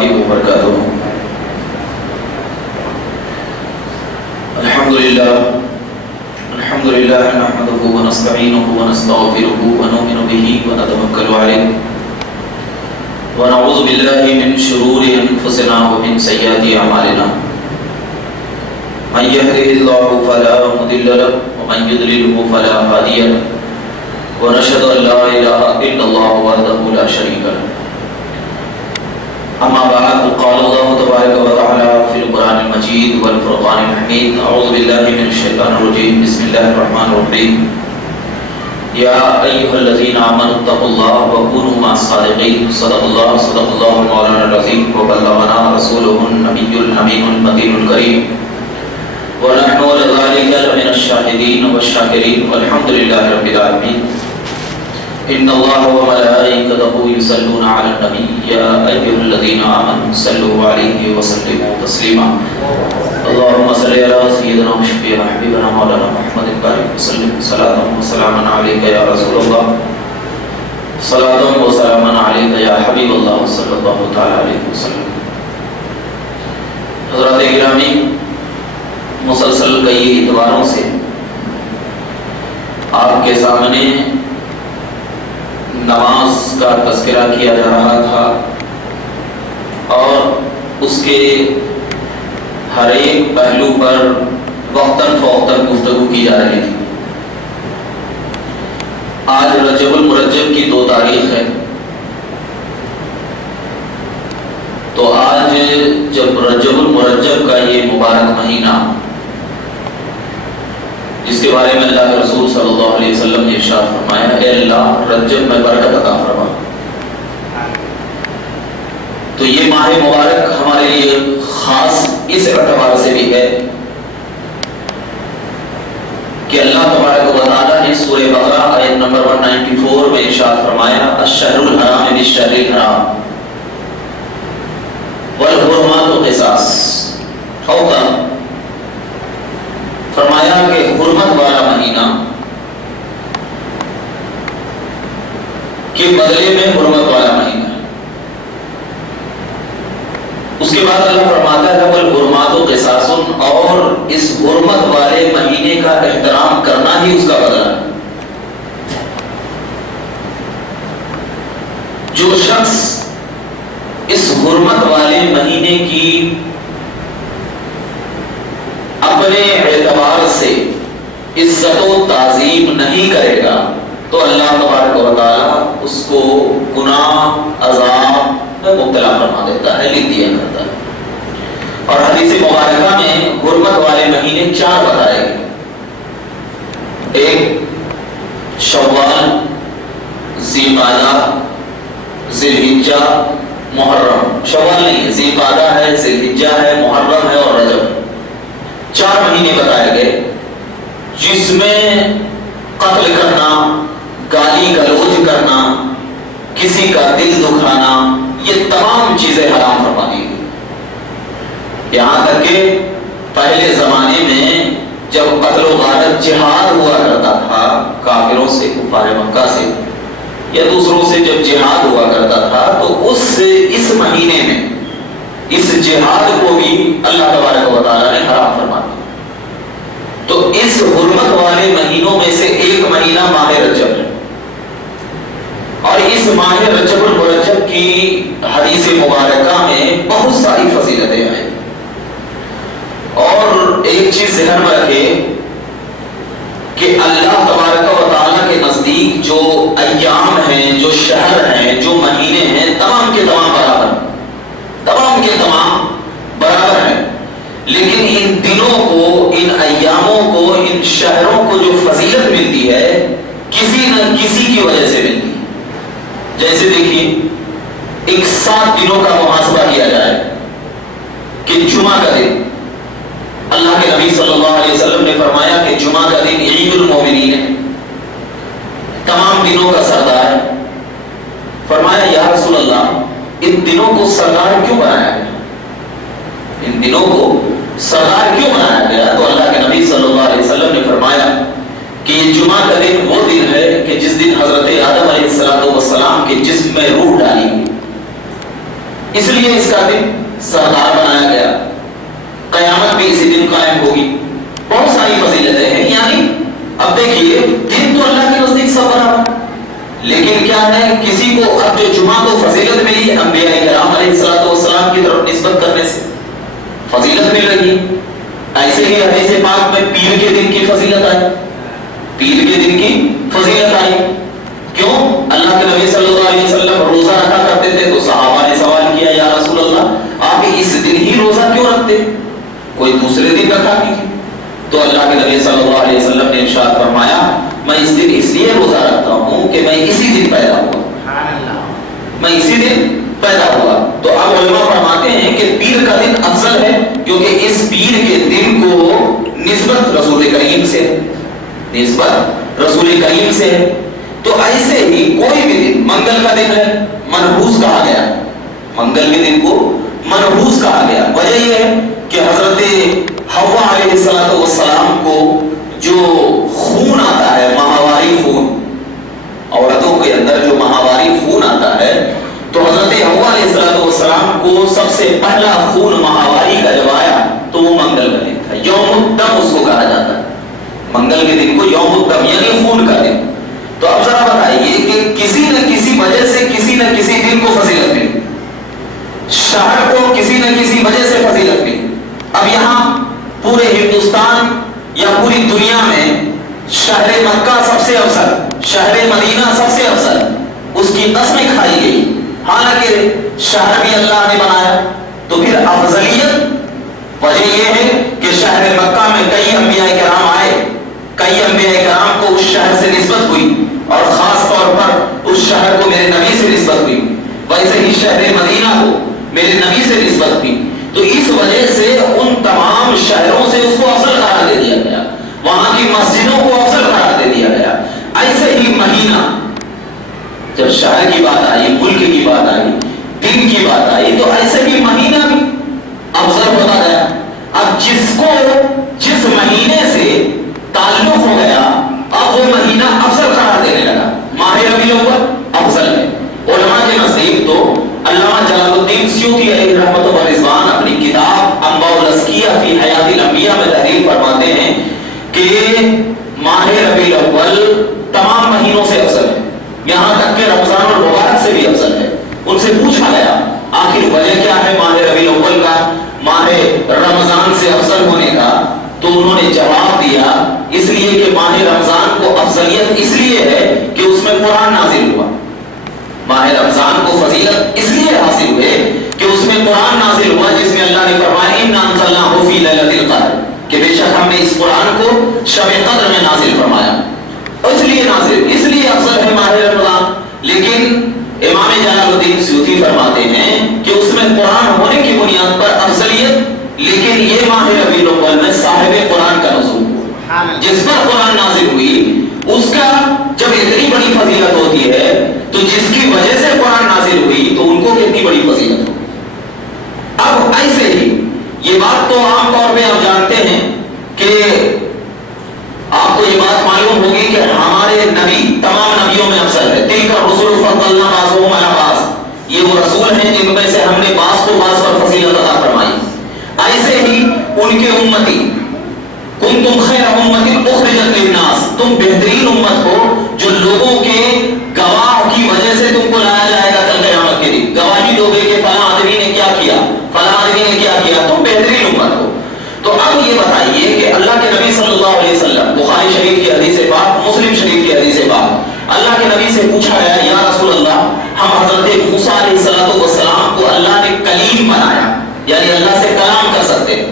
الله وبركاته. الحمد لله نحمده ونستعينه ونستغفره ونؤمن به ونتوكل عليه ونعوذ بالله من شرور أنفسنا ومن سيئات أعمالنا. من يهده الله فلا مضل له ومن يضلله فلا هادي له ونشهد أن لا إله إلا الله وحده لا شريك له. أما بعد قال الله تبارك وتعالى في القرآن المجيد والفرقان الحميد. أعوذ بالله من الشيطان الرجيم. بسم الله الرحمن الرحيم. يا أيها الذين آمنوا اتقوا الله وكونوا مع الصادقين. صدق الله مولانا العظيم وبلغنا رسوله النبي الأمين المتين الكريم ونحن على ذلك لمن الشاهدين والشاكرين والحمد لله رب العالمين. إن الله وملائكته يصلون على النبي يا أيها الذين آمنوا صلوا عليه وسلموا تسليما. اللهم صل على سيدنا وشفيعنا حبيبنا مولانا محمد الكريم وسلم صلاة وسلاما عليك يا رسول الله صلاة وسلاما عليك يا حبيب الله صلى الله تعالى عليه وسلم. حضرات گرامی، مسلسل کئی اعتباروں سے آپ کے سامنے نماز کا تذکرہ کیا جا رہا تھا اور اس کے ہر ایک پہلو پر وقتاً فوقتاً گفتگو کی جا رہی تھی. آج رجب المرجب کی 2 تاریخ ہے، تو آج جب رجب المرجب کا یہ مبارک مہینہ جس کے بارے میں اللہ کے رسول صلی اللہ علیہ وسلم نے ارشاد فرمایا، اے اللہ رجب میں برکت عطا فرما، تو یہ ماہ مبارک ہمارے لیے خاص اس اعتبار سے بھی ہے کہ اللہ تبارک و تعالیٰ نے سورہ بقرہ آیت نمبر 194 میں ارشاد فرمایا، الشہر الحرام بالشہر الحرام والحرمات قصاص. فرمایا کہ حرمت والا مہینہ کے بدلے میں حرمت والا مہینہ. اس کے بعد اللہ فرماتا ہے والحرمات قصاص، اور اس حرمت والے مہینے کا احترام کرنا ہی اس کا بدلہ ہے. جو شخص اس حرمت والے مہینے کی اپنے اعتبار سے عزت و تعظیم نہیں کرے گا تو اللہ تبارک و تعالیٰ اس کو گناہ عذاب میں مبتلا فرما دیتا ہے، لکھ دیا کرتا ہے. اور حدیث مبارکہ میں حرمت والے مہینے 4 بتائے گئے. ایک شوال، ذی القعدہ، ذی الحجہ، محرم. شوال نہیں، ذی القعدہ ہے، ذی الحجہ ہے، محرم ہے اور رجب. 4 مہینے بتائے گئے جس میں قتل کرنا، گالی گلوچ کرنا، کسی کا دل دکھانا، یہ تمام چیزیں حرام فرما دی گئی. یہاں تک کہ پہلے زمانے میں جب قتل و غارت جہاد ہوا کرتا تھا کافروں سے، کفار مکہ سے یا دوسروں سے جب جہاد ہوا کرتا تھا تو اس مہینے میں اس جہاد کو بھی اللہ تبارک و تعالیٰ نے حرام فرما دیا. تو اس حرمت والے مہینوں میں سے ایک مہینہ ماہ رجب ہے، اور اس ماہ رجب المرجب کی حدیث مبارکہ میں بہت ساری فضیلتیں ہیں. اور ایک چیز ذہن میں رکھے کہ اللہ تبارک و تعالیٰ کے نزدیک جو ایام ہیں، جو شہر ہیں، جو مہینے ہیں، تمام کے تمام برابر ہیں، تمام کے تمام برابر ہیں. لیکن ان دنوں کو، ان ایاموں کو، ان شہروں کو جو فضیلت ملتی ہے کسی نہ کسی کی وجہ سے ملتی ہے. جیسے دیکھیے، ایک 7 دنوں کا محاسبہ کیا جائے کہ جمعہ کا دن، اللہ کے نبی صلی اللہ علیہ وسلم نے فرمایا کہ جمعہ کا دن عید المومنین ہے، تمام دنوں کا سردار ہے. فرمایا یا رسول اللہ ان دنوں کو سردار کیوں بنایا گیا؟ ان دنوں کو سردار کیوں بنایا گیا؟ تو اللہ کے نبی صلی اللہ علیہ وسلم نے فرمایا کہ یہ جمعہ کا دن وہ دن ہے کہ جس دن حضرت آدم علیہ السلام کے جسم میں روح ڈالی گئی. اس لیے اس کا دن سردار بنایا گیا، قیامت بھی اسی دن قائم ہوگی، بہت ساری فضیلتیں ہیں. یعنی اب دیکھیے دن تو اللہ کے نزدیک سب برابر، لیکن کیا ہے کسی کو اب جو جمعہ کو فضیلت ملی انبیاء کرام علیہ السلام کی طرف نسبت کرنے سے فضیلت مل رہی ہے. ایسے ہی حدیث پاک میں پیر کے دن کی فضیلت آئی، پیر کے دن کی فضیلت آئی. کیوں؟ اللہ کے نبی صلی اللہ علیہ وسلم روزہ رکھا کرتے تھے، تو صحابہ نے سوال کیا یا رسول اللہ آپ اس دن ہی روزہ کیوں رکھتے، کوئی دوسرے دن رکھا کیجیے. تو اللہ کے نبی صلی اللہ علیہ وسلم نے ارشاد فرمایا میں اس دن اس لیے روزہ رکھتا ہوں کہ میں اسی دن پیدا ہوا، میں اسی دن پیدا ہوا. تو اب علماء فرماتے ہیں کہ پیر کا دن افضل ہے کیونکہ اس پیر کے دن کو نسبت رسول کریم سے، نسبت رسول کریم سے ہے. تو ایسے ہی کوئی بھی دن، منگل کا دن ہے منحوس کہا گیا، منگل کے دن کو منحوس کہا گیا. وجہ یہ ہے کہ حضرت حوا علیہ السلام کو جو خون آتا ہے ماہواری خون، عورتوں کے اندر جو ماہواری خون آتا ہے، تو حضرت حوا علیہ السلام کو سب سے پہلا خون ماہواری کا جب آیا تو وہ منگل کا دن تھا. یوم الدم اس کو کہا جاتا ہے، منگل کے دن کو یوم الدم یعنی خون کا دن. تو اب ذرا بتائیے کہ کسی نہ کسی وجہ سے کسی نہ کسی دن کو فضیلت ملی، شہر کو کسی نہ کسی وجہ سے فضیلت ملی. اب یہاں پورے ہندوستان یا پوری دنیا میں شہر مکہ سب سے افضل، شہر مدینہ سب سے افضل، اس کی قسمیں کھائی گئی، حالانکہ شہر بھی اللہ نے بنایا. تو پھر افضلیت وجہ یہ ہے کہ شہر مکہ میں کئی انبیاء کرام آئے، کئی انبیاء کرام کو اس شہر سے نسبت ہوئی، اور خاص طور پر اس شہر کو میرے نبی سے نسبت ہوئی. ویسے ہی شہر مدینہ کو میرے نبی سے نسبت ہوئی. تو اس وجہ سے ان تمام شہروں سے اس کو افضل قرار دے دیا گیا، وہاں کی مسجدوں کو افضل قرار دے دیا گیا. ایسے ہی مہینہ، جب شہر کی بات آئی، ملک کی بات آئی، دن کی بات آئی، تو ایسے ہی مہینہ بھی افضل ہوتا گیا. اب جس کو جس مہینے سے تعلق ہو گیا اب وہ مہینہ افضل قرار دینے لگا. ماہ ربیع الاول افضل ہے. علماء کے نزدیک تو علامہ جلال الدین سیوطی علیہ رحمۃ و رضوان اپنی کتاب انباء الازکیہ فی حیات الانبیاء میں تحریر فرماتے ہیں کہ ماہ ربیع الاول تمام مہینوں سے افضل ہے، یہاں تک کہ رمضان المبارک سے بھی افضل ہے. ان سے پوچھا گیا آخر وجہ کیا ہے ماہ ربیع الاول کا ماہ رمضان سے افضل ہونے کا، تو انہوں نے جواب دیا اس لیے کہ ماہ رمضان کو افضلیت اس لیے ہے کہ اس میں قرآن نازل ہوا. ماہ رمضان کو فضیلت اس لیے حاصل ہوئے کہ اس میں قرآن نازل ہوا، جس میں اللہ نے فرمایا اِنَّا أَنزَلْنَاهُ فِي لَيْلَةِ الْقَدْرِ کہ بے شک ہم نے اس قرآن کو شب قدر میں نازل فرمایا. اس لیے نازل، اس لیے افضل ہے ماہ رمضان. لیکن امام جلال الدین سیوطی فرماتے ہیں کہ اس میں قرآن ہونے کی بنیاد پر افضلیت، لیکن یہ ماہ ربیع الاول میں صاحب قرآن کا نزول ہوا، جس پر قرآن نازل ہوئی اس کا جب اتنی بڑی فضیلت ہوتی ہے تو جس کی وجہ سے قرآن نازل ہوئی تو ان کو کتنی بڑی فضیلت ہوگی. اب ایسے ہی یہ بات تو عام طور پہ آپ جانتے ہیں کہ آپ کو یہ بات معلوم ہوگی کہ ہمارے نبی تمام نبیوں میں افضل ہے. تلک الرسل فضلنا بعضهم علی بعض، یہ وہ رسول ہیں جن میں سے ہم نے بعض کو بعض پر فضیلت عطا فرمائی. ایسے ہی ان کے امتی کنتم خیر امت اخرجت للناس، تم بہترین امت ہو جو لوگوں کے گواہ کی وجہ سے تم کو لایا جائے گا کل قیامت کے دن. گواہی دو گے کہ فلاں آدمی نے کیا کیا، فلاں آدمی نے کیا کیا، تم بہترین امت ہو. تو اب یہ بتائیے کہ اللہ کے نبی صلی اللہ علیہ وسلم، بخاری شریف کی حدیث پاک، مسلم شریف کی حدیث پاک، اللہ کے نبی سے پوچھا گیا یا رسول اللہ ہم حضرت موسیٰ علیہ السلام کو اللہ نے کلیم بنایا، یعنی اللہ سے کلام کر سکتے.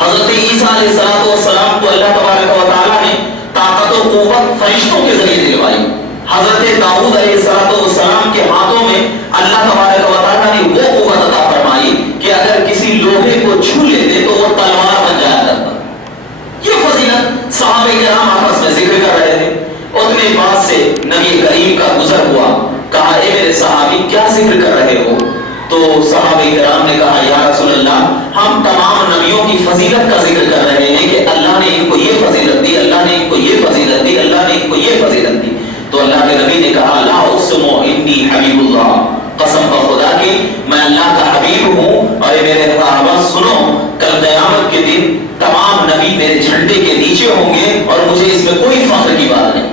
حضرت عیسیٰ علیہ السلام کو اللہ تبارک و تعالیٰ نے طاقت و قوت فرشتوں کے ذریعے دلوائی. حضرت داؤد علیہ السلام کے ہاتھوں میں اللہ تبارک و تعالیٰ نے وہ قوت عطا فرمائی کہ اگر کسی لوہے کو چھو لیتے تو وہ تلوار بن جایا کرتا. یہ فضیلت صحابہ کرام آپس میں ذکر کر رہے تھے. اتنے بعد سے نبی کریم کا گزر ہوا، کہا اے میرے صحابی کیا ذکر کر رہے ہو؟ تو صحابہ کرام نے کہا یا رسول اللہ ہم تمام نبیوں کی فضیلت کا ذکر کر رہے ہیں کہ اللہ نے ان کو یہ فضیلت دی، اللہ نے ان کو یہ فضیلت دی، اللہ نے ان کو یہ فضیلت دی. تو اللہ کے نبی نے کہا لا اقسم انی حبیب اللہ، قسم بخدا کی میں اللہ کا حبیب ہوں گے اور مجھے اس میں کوئی فخر کی بات نہیں،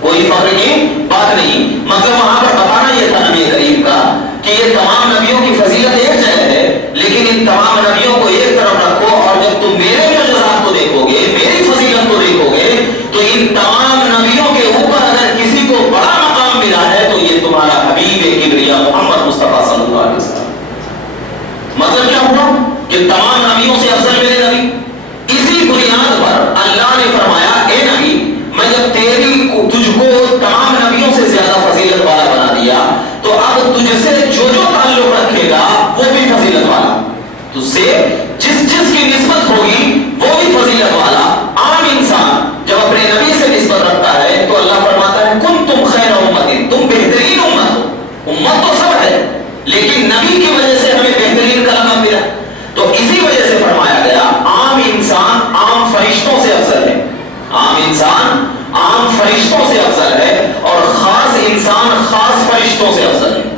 کوئی فخر کی بات نہیں۔ مطلب وہاں پر بتانا یہ تھا نبی کریم کا کہ یہ تمام نبیوں کی فضیلت ایک جگہ ہے، لیکن ان تمام نبیوں کو ایک طرف رکھو، اور جب تم میرے معجزات کو دیکھو گے، میری فضیلت کو دیکھو گے، تو ان تمام نبیوں کے اوپر اگر کسی کو بڑا مقام ملا ہے تو یہ تمہارا حبیب کبریا محمد مصطفیٰ صلی اللہ علیہ وسلم۔ مطلب کیا ہوا کہ تمام نبیوں سے افضل میرے نبی۔ اسی بنیاد پر اللہ نے فرمایا اے نبی میں جب تجھ کو تمام نبیوں سے زیادہ فضیلت والا بنا دیا تو اب تجھ سے جو تعلق رکھے گا وہ بھی فضیلت والا، تجھ سے جس کی نسبت ہوگی وہ بھی فضیلت والا۔ عام انسان جب اپنے نبی سے نسبت رکھتا ہے تو اللہ فرماتا ہے کنتم خیر امت، تم بہترین امت ہو۔ امت تو سب ہے لیکن نبی کی وجہ سے ہمیں بہترین کا لقب ملا، تو اسی وجہ سے فرمایا گیا عام انسان عام فرشتوں سے افضل ہے، عام انسان عام فرشتوں سے افضل ہے، اور خاص انسان خاص فرشتوں سے افضل ہے۔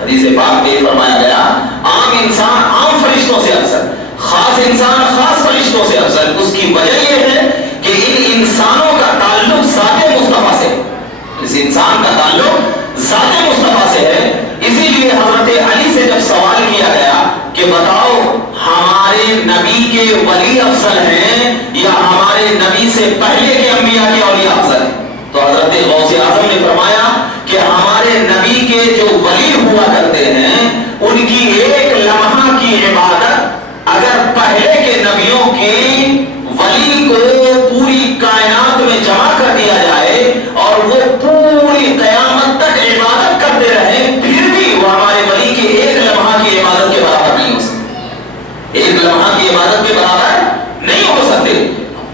حدیث پاک میں فرمایا گیا عام انسان عام فرشتوں سے افضل، خاص انسان خاص فرشتوں سے افضل۔ اس کی وجہ یہ ہے کہ ان انسانوں کا تعلق ذات مصطفیٰ سے، اس انسان کا تعلق ذات مصطفیٰ سے ہے۔ اسی لیے حضرت علی سے جب سوال کیا گیا کہ بتاؤ ہمارے نبی کے ولی افضل ہیں یا ہمارے نبی سے پہلے کے انبیاء کے اولیاء افضل ہیں، تو حضرت غوث اعظم نے فرمایا کہ ہمارے نبی کے جو ولی ہوا کرتے ہیں ان کی ایک لمحہ کی عبادت اگر پہلے کے نبیوں کی ولی کو پوری کائنات میں جمع کر دیا جائے اور وہ پوری قیامت تک عبادت کرتے رہے پھر بھی وہ ہمارے ولی کی ایک لمحہ کی عبادت کے برابر نہیں ہو سکتے، ایک لمحہ کی عبادت کے برابر نہیں ہو سکتے۔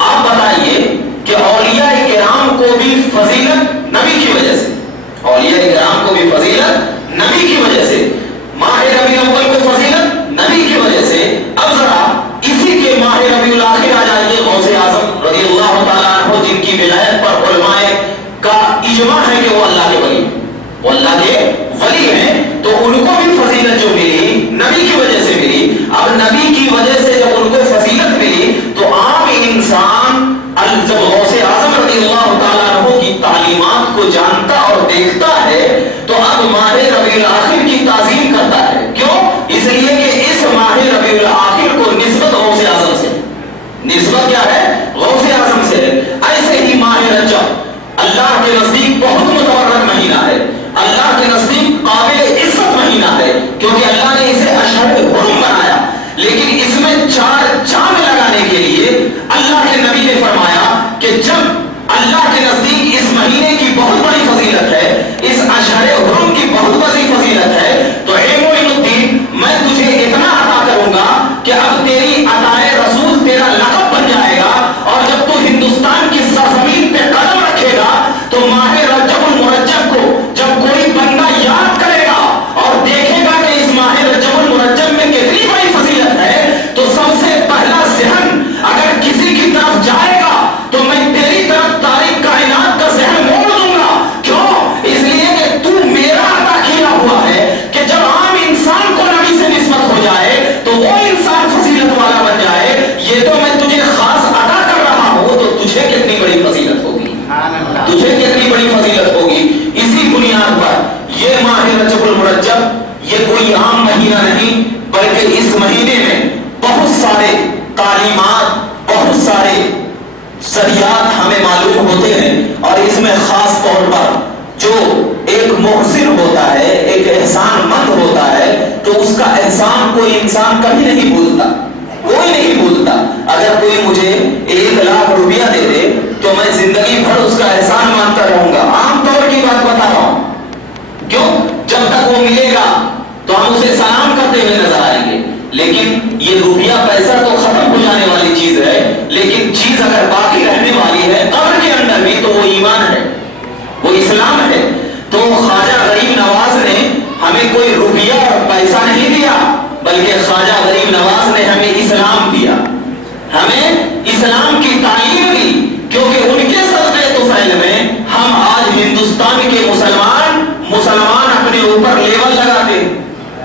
آپ بتائیے کہ اولیاء کرام کو بھی فضیلت نبی کی وجہ سے، اولیاء کرام کو بھی فضیلت نبی کی وجہ سے، ماہ ربیع الاول کو فضیلت نبی کی وجہ سے۔ اب ذرا اسی کے ماہ ربیع الاخر آ جائیے، غوث اعظم رضی اللہ تعالیٰ عنہ جن کی ولایت پر علماء کا اجماع ہے کہ وہ اللہ کے ولی، وہ اللہ کے ولی ہیں، تو ان کو بھی فضیلت جو ملی نبی کی وجہ سے ملی۔ اب نبی کی وجہ سے جب ان کو فضیلت ملی تو عام انسان جب غوث اعظم رضی اللہ تعالیٰ عنہ کی تعلیمات کو جانتا اور دیکھتا ہے تو اب ماہ ربیع الاخر کی تعظیم کرتا ہے۔ کیوں؟ اس لیے کہ اس ماہ ربیع الاخر کو نسبت غوث اعظم سے، نسبت کیا ہے؟ غوث اعظم سے ہے۔ ایسے ہی ماہ رجب اللہ کے نزدیک بہت متبرک مہینہ ہے، اللہ کے نزدیک قابل عزت مہینہ ہے، کیونکہ اللہ نے اسے اشہر حرم بنایا، لیکن اس میں 4 چاند لگانے کے لیے اللہ کے نبی نے فرمایا کہ جب اللہ کے نزدیک اس مہینے کی بہت بڑی فضیلت ہے، اس اشہر حرم کی بہت بڑی فضیلت ہے، تو اے معین الدین میں تجھے اتنا عطا کروں گا کہ اب تیری عطائے رسول تیرا لقب بن جائے گا، اور جب تو ہندوستان کی سرزمین پہ قدم رکھے گا تو ماہ رجب المرجب کو جب کوئی بندہ یاد کرے گا اور دیکھے گا کہ اس ماہ رجب المرجب میں کتنی بڑی فضیلت ہے، تو سب سے پہلا ذہن اگر کسی کی طرف جائے گا تو میں تیری طرف تاریخ کائنات کا ذہن موڑ دوں گا۔ کیوں؟ اس لیے کہ تو میرا عطا کیا ہوا ہے کہ جب عام انسان کو نبی سے نسبت ہو جائے تو وہ انسان فضیلت والا بن جائے۔ یہ تو میں تجھے خاص عطا کر رہا ہوں، تو تجھے کتنی بڑی فضیلت ہوگی، تجھے کتنی بڑی فضیلت ہوگی۔ اسی بنیاد پر یہ ماہ رجب المرجب یہ کوئی عام مہینہ نہیں، بلکہ اس مہینے میں بہت سارے تعلیمات، بہت سارے ذریعات ہمیں معلوم ہوتے ہیں، اور اس میں خاص طور پر جو ایک محسن ہوتا ہے، ایک احسان مند ہوتا ہے، تو اس کا احسان کوئی انسان کبھی نہیں بھولتا، کوئی نہیں بھولتا۔ اگر کوئی مجھے 1,00,000 روپیہ دے دے تو میں زندگی بھر اس کا احسان مانتا رہوں گا، عام طور کی بات بتا رہا ہوں۔ کیوں؟ جب تک وہ ملے گا تو ہم اسے سلام کرتے ہوئے نظر آئیں گے، لیکن یہ روپیہ پیسہ تو ختم ہو جانے والی چیز ہے، لیکن چیز اگر باقی رہنے والی ہے قبر کے اندر بھی تو وہ ایمان ہے، وہ اسلام ہے۔ تو خواجہ غریب نواز نے ہمیں کوئی روپیہ اور پیسہ نہیں دیا، بلکہ خواجہ غریب نواز نے ہمیں اسلام دیا، ہمیں اسلام کی تعلیم دی، کیونکہ ان کے صدقے طفیل میں ہم آج ہندوستان کے مسلمان اپنے اوپر لیبل لگاتے ہیں،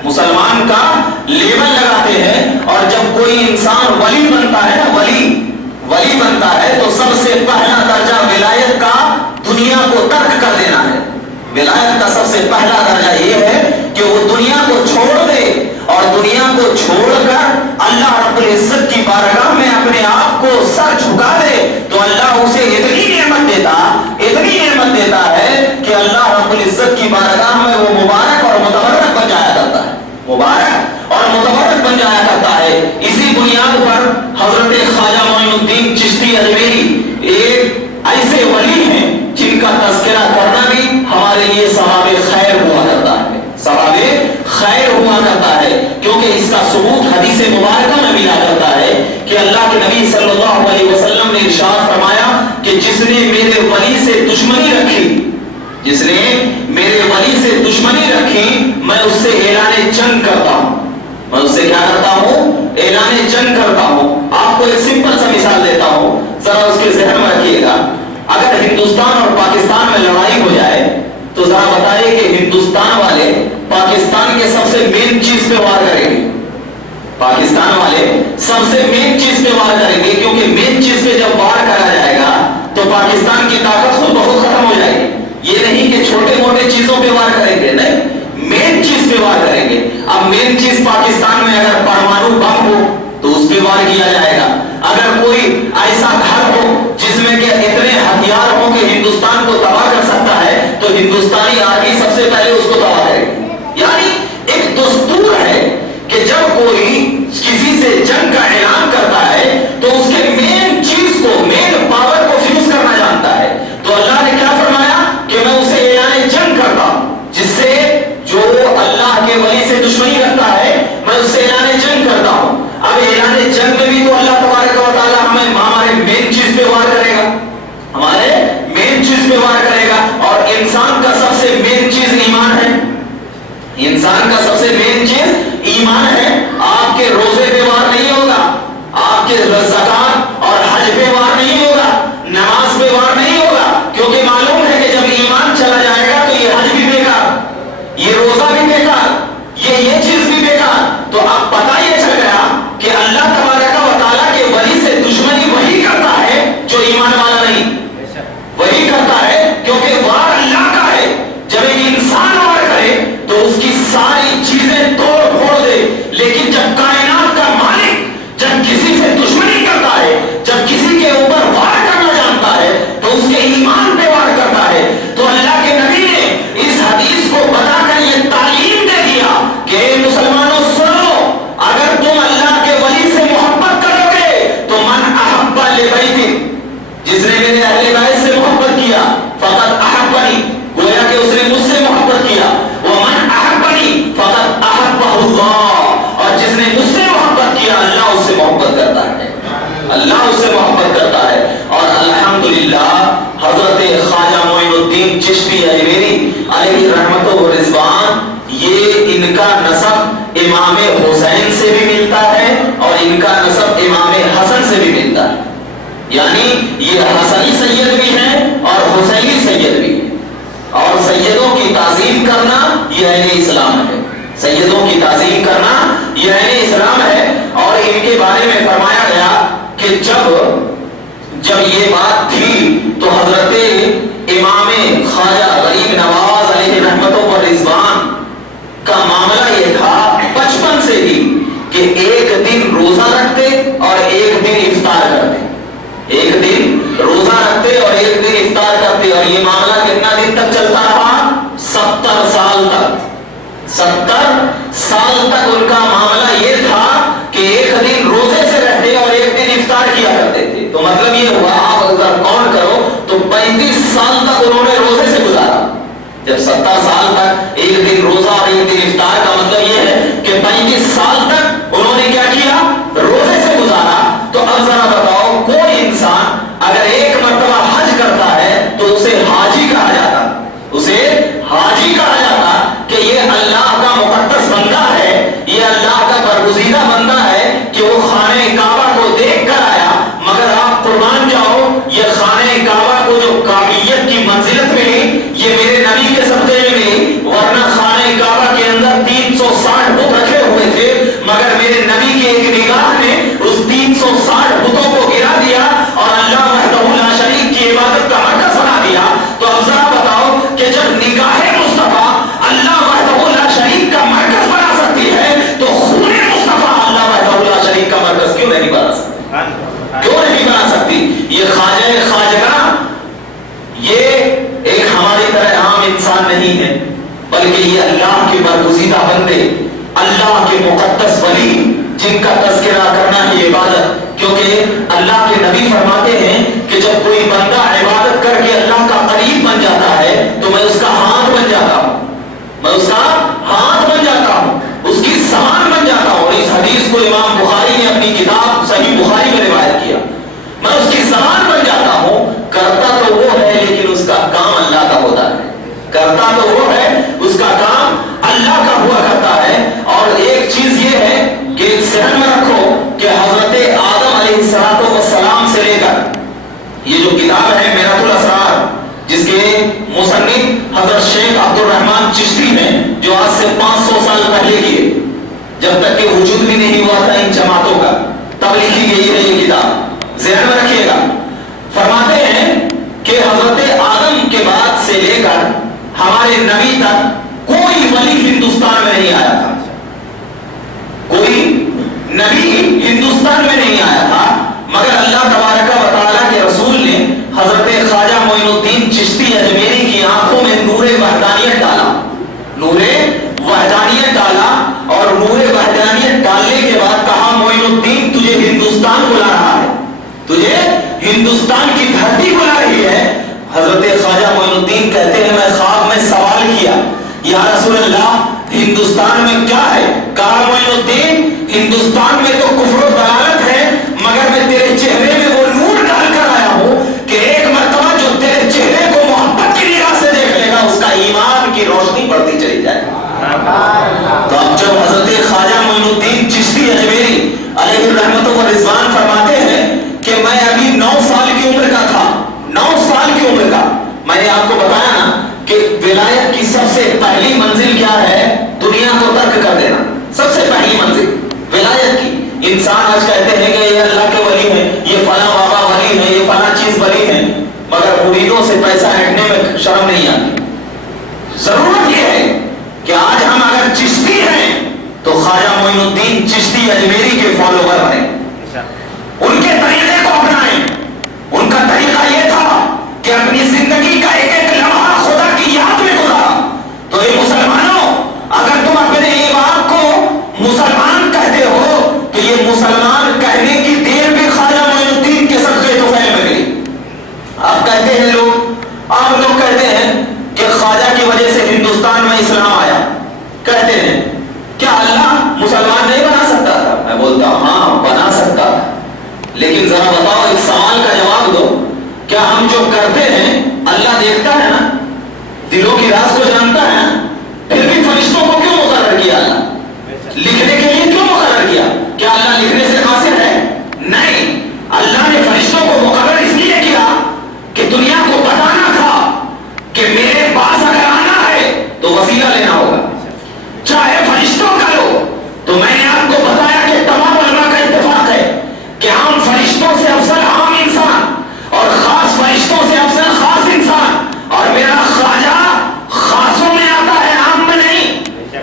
مسلمان کا لیبل لگاتے ہیں، اور جب کوئی انسان ولی بنتا ہے نا، ولی بنتا ہے تو سب سے ولایت کا سب سے پہلا درجہ یہ ہے کہ وہ دنیا کو چھوڑ دے اور دنیا کو چھوڑ کر اللہ رب العزت کی بارگاہ میں اپنے آپ کو سر جھکا دے تو اللہ اسے اتنی نعمت دیتا ہے کہ اللہ رب العزت کی بارگاہ میں وہ مبارک اور متبرک بن جایا کرتا ہے، مبارک اور متبرک بن جایا کرتا ہے۔ اسی بنیاد پر حضرت خواجہ معین الدین چشتی اجمیری ایک ایسے ولی ہیں جن کا تذکرہ کرنا بھی ہمارے لیے ثواب خیر ہوا کرتا ہے، ثواب خیر ہوا کرتا ہے، کیونکہ اس کا ثبوت حدیث مبارکہ میں ملا کرتا ہے کہ اللہ کے نبی صلی اللہ علیہ وسلم نے ارشاد فرمایا کہ جس نے میرے ولی سے دشمنی رکھی، جس نے میرے ولی سے دشمنی رکھی، میں اس سے اعلان جنگ کرتا ہوں، میں اس سے کیا کرتا ہوں؟ اعلان جنگ کرتا ہوں۔ آپ کو ایک سمپل سا مثال دیتا ہوں، ذرا اس کے ذہن میں رکھیے گا۔ اگر ہندوستان اور پاکستان میں لڑائی ہو جائے تو ذرا بتائیے کہ ہندوستان والے پاکستان کے سب سے مین چیز پہ وار کریں گے، پاکستان والے سب سے مین چیز پہ وار کریں گے، کیونکہ مین چیز پہ جب وار کرا جائے گا تو پاکستان کی طاقت خود بہت ختم ہو جائے گی۔ یہ نہیں کہ چھوٹے موٹے چیزوں پہ وار کریں گے، نہیں، مین چیز پہ وار کریں گے۔ اب مین چیز پاکستان میں اگر پرمانو بم ہو تو اس پہ وار کیا جائے گا۔ اگر کوئی ایسا گھر ہو جس میں کہ اتنے ہتھیار ہوں کہ ہندوستان کو تباہ کر سکتا ہے تو ہندوستانی آرمی سب سے پہلے اس کو تباہ کرے گی۔ یعنی ایک دستور ہے کہ جب کوئی کسی سے جنگ کا اعلان کرتا ہے تو اس کے مین چیز کو، مین پاور کو فیوز کرنا جانتا ہے۔ تو اللہ نے کیا فرمایا کہ میں اسے اعلان جنگ کرتا ہوں، جس سے جو اللہ کے ولی سے دشمنی رکھتا ہے میں اس سے اعلان جنگ کرتا ہوں۔ اب اعلان جنگ میں بھی تو اللہ تبارک و تعالی ہمیں ہمارے مین چیز پہ وار کرے گا، ہمارے مین چیز پہ وار کرے گا، اور انسان کا سب سے مین چیز ایمان ہے، انسان کا سب سے مین چیز ایمان ہے۔ آپ کے روزے پہ وار نہیں ہوگا، آپ کے زکات اور حج پہ وار نہیں ہوگا، نماز پہ وار نہیں ہوگا، کیونکہ معلوم ہے کہ جب ایمان چلا جائے گا تو یہ حج بھی بیکار، یہ روزہ بھی بیکار، یہ چیز بھی بیکار۔ تو اب پتہ یہ چل گیا کہ اللہ تبارک و تعالیٰ کے ولی سے دشمنی وہی کرتا ہے جو ایمان والا نہیں، وہی کرتا ہے، کیونکہ وار اللہ کا ہے۔ جب ایک انسان وار کرے تو اس کی ساری چیزیں توڑ پھوڑ دے، لیکن جب کائنات کا مالک جب کسی سے دشمنی کرتا ہے، جب کسی کے اوپر وار کرنا جانتا ہے تو اس کے ایمان پہ وار کرتا ہے۔ تو اللہ کے نبی نے اس حدیث کو بتا کر یہ تعلیم دے دیا کہ مسلمانوں سنو، اگر تم اللہ کے ولی سے محبت کرو گے تو من احب لبیت، جس نے میرے اہل بیت سے محبت کیا فقط احبنی، گویا کہ اس نے مجھ سے محبت کیا، ومن احبنی فقط احبہ اللہ، اور جس نے مجھ سے محبت کیا اللہ اس سے محبت کرتا ہے، اللہ اس سے محبت کرتا ہے۔ اور الحمدللہ حضرت خواجہ معین الدین چشتی اجمیری علیہ رحمت و رضوان، یہ ان کا نسب امام حسین سے بھی ملتا ہے اور ان کا نسب امام حسن سے بھی ملتا ہے، یعنی یہ حسنی سید بھی ہیں اور حسینی سید بھی ہیں۔ اور سیدوں کی تعظیم کرنا یہ اہل اسلام ہے، سیدوں کی تعظیم کرنا یہ اہل اسلام ہے۔ اور ان کے بارے میں فرمایا گیا کہ جب یہ بات تھی تو حضرت امام خواجہ غریب نواز علیہ رحمت و رضوان کا معاملہ یہ تھا بچپن سے ہی کہ ایک دن روزہ رکھتے اور ایک دن افطار کرتے، ایک دن روزہ رکھتے اور ایک دن افطار کرتے، اور یہ معاملہ کتنا دن تک چلتا رہا؟ 70 سال تک، 70 سال تک ان کا معاملہ یہ تھا کہ ایک دن روزے سے رہتے اور ایک دن افطار کیا کرتے تھے۔ تو مطلب یہ ہوا، آپ اگر کاؤنٹ کرو تو 35 سال تک انہوں نے روزے سے گزارا۔ جب 70 سال تک ایک دن روزہ اور ایک دن افطار کا مطلب یہ ہے کہ 35 سال تک انہوں نے کیا کیا؟ روزے سے گزارا۔ تو اب ذرا بتاؤ، کوئی انسان اگر ایک مرتبہ حج کرتا ہے تو اسے حاجی کہا جاتا، اسے حاجی کہا جاتا کہ یہ اللہ کا مقدس بندہ ہے، یہ اللہ کا برگزیدہ بندہ ہے کہ وہ خانہ کعبہ کو دیکھ کر آیا۔ مگر آپ قربان جاؤ، یہ خانہ کعبہ کو جو قابلیت کی منزلت ملی یہ میرے نبی کے صدقے میں ملی، ورنہ خانہ کعبہ کے اندر مقدس ولی جن کا تذکرہ کرنا ہی عبادت، کیونکہ اللہ کے نبی فرماتے ہیں کہ جب کوئی بندہ عبادت کر کے اللہ کا قریب بن جاتا ہے تو میں اس کا ہاتھ بن جاتا ہوں، میں اس کا ہاتھ بن جاتا ہوں، اس کی زبان بن جاتا ہوں۔ اور اس حدیث کو امام بخاری نے اپنی کتاب صحیح بخاری میں روایت کیا، میں اس کی زبان بن جاتا ہوں۔ کرتا تو وہ ہے لیکن اس کا کام اللہ کا ہوتا ہے، کرتا تو وہ ہے اس کا کام اللہ کا ہوا کرتا ہے۔ اور ایک چیز یہ ہے کہ ذہن میں رکھو کہ حضرت آدم علیہ السلام سے لے کر یہ جو کتاب ہے میرات الاسرار، جس کے مصنف حضرت شیخ عبد الرحمن چشتی نے، جو آج سے 500 سال پہلے کیے، جب تک کہ وجود بھی نہیں ہوا تھا ان جماعتوں کا، تب لکھی گئی ہے یہ کتاب، ذہن میں رکھیے گا۔ فرماتے ہیں کہ حضرت آدم کے بعد سے لے کر ہمارے نبی تک کوئی ولی ہندوستان میں نہیں آیا تھا، کوئی نبی ہندوستان میں نہیں آیا تھا، مگر اللہ تبارک و تعالیٰ کے رسول نے حضرت خواجہ معین الدین چشتی اجمیری کی آنکھوں میں نور وحدانیت ڈالا، نور وحدانیت ڈالا، اور نور وحدانیت ڈالنے کے بعد کہا معین الدین تجھے ہندوستان بلا رہا ہے، تجھے ہندوستان کی دھرتی بلا رہی ہے۔ حضرت خواجہ معین الدین کہتے ہیں میں خواب میں سوال کیا یا رسول اللہ ہندوستان میں کیا ہے؟ کہا معین الدین ہندوستان میں تو کفر و ضلالت ہے، مگر میں تیرے چہرے میں وہ نور ڈال کر آیا ہوں کہ ایک مرتبہ جو تیرے چہرے کو محبت کی نگاہ سے دیکھ لے گا اس کا ایمان کی روشنی بڑھتی چلی جائے۔ تو اب جب حضرت خواجہ معین الدین چشتی اجمیری علیہ الرحمت و رضوان فرماتے ہیں کہ میں ابھی 9 سال کی عمر کا تھا، 9 سال کی عمر کا، میں نے آپ کو بتایا نا کہ ولایت کی سب سے پہلی منزل کیا ہے؟ دنیا کو ترک کر دینا، سب سے پہلی منزل ولایت کی۔ انسان آج کہتے ہیں کہ یہ اللہ کے ولی ہیں، یہ فلاں بابا ولی ہیں، یہ فلاں چیز ولی ہیں، مگر مریدوں سے پیسہ ہٹنے میں شرم نہیں آتی۔ ضرورت یہ ہے کہ آج ہم اگر چشتی ہیں تو خواجہ معین الدین چشتی اجمیری کے فالوور بنیں، ان کے طریقے کو اپنائیں۔ ان کا طریقہ یہ تھا کہ اپنی زندگی کا ایک ایک لمحہ خدا کی یاد میں گزارا۔ تو یہ مسلمانوں، اگر تم اپنے ایک بات کو مسلمان کہتے ہو تو یہ مسلمان کہنے کی دیر بھی خواجہ معین الدین کے صدقے تو فیل میں گئی۔ آپ کہتے ہیں لوگ، آپ لوگ کہتے ہیں کہ خواجہ کی وجہ سے ہندوستان میں اسلام آیا، کہتے ہیں کیا اللہ مسلمان نہیں بنا سکتا تھا؟ میں بولتا ہوں ہاں بنا سکتا تھا، لیکن ذرا بتاؤ اس سوال کا جواب دو، کیا ہم جو کرتے ہیں اللہ دیکھتا ہے نا، دلوں کی راز کو جانتا ہے نا؟ پھر بھی فرشتوں کو کیوں مقرر کیا اللہ؟ لکھنے کے لیے کیوں مقرر کیا؟ کیا اللہ لکھنے سے قاصر ہے؟ نہیں، اللہ نے فرشتوں کو مقرر اس لیے کیا کہ دنیا کو بتانا تھا کہ میرے پاس اگر آنا ہے تو وسیلہ لینا ہوگا، چاہے فرشتوں کا لو۔ تو میں نے آپ کو بتایا کہ تمام علماء کا اتفاق ہے کہ ہم فرشتوں سے افضل عام انسان اور خاص فرشتوں سے افضل خاص انسان، اور میرا خواجہ خاصوں میں آتا ہے عام میں نہیں،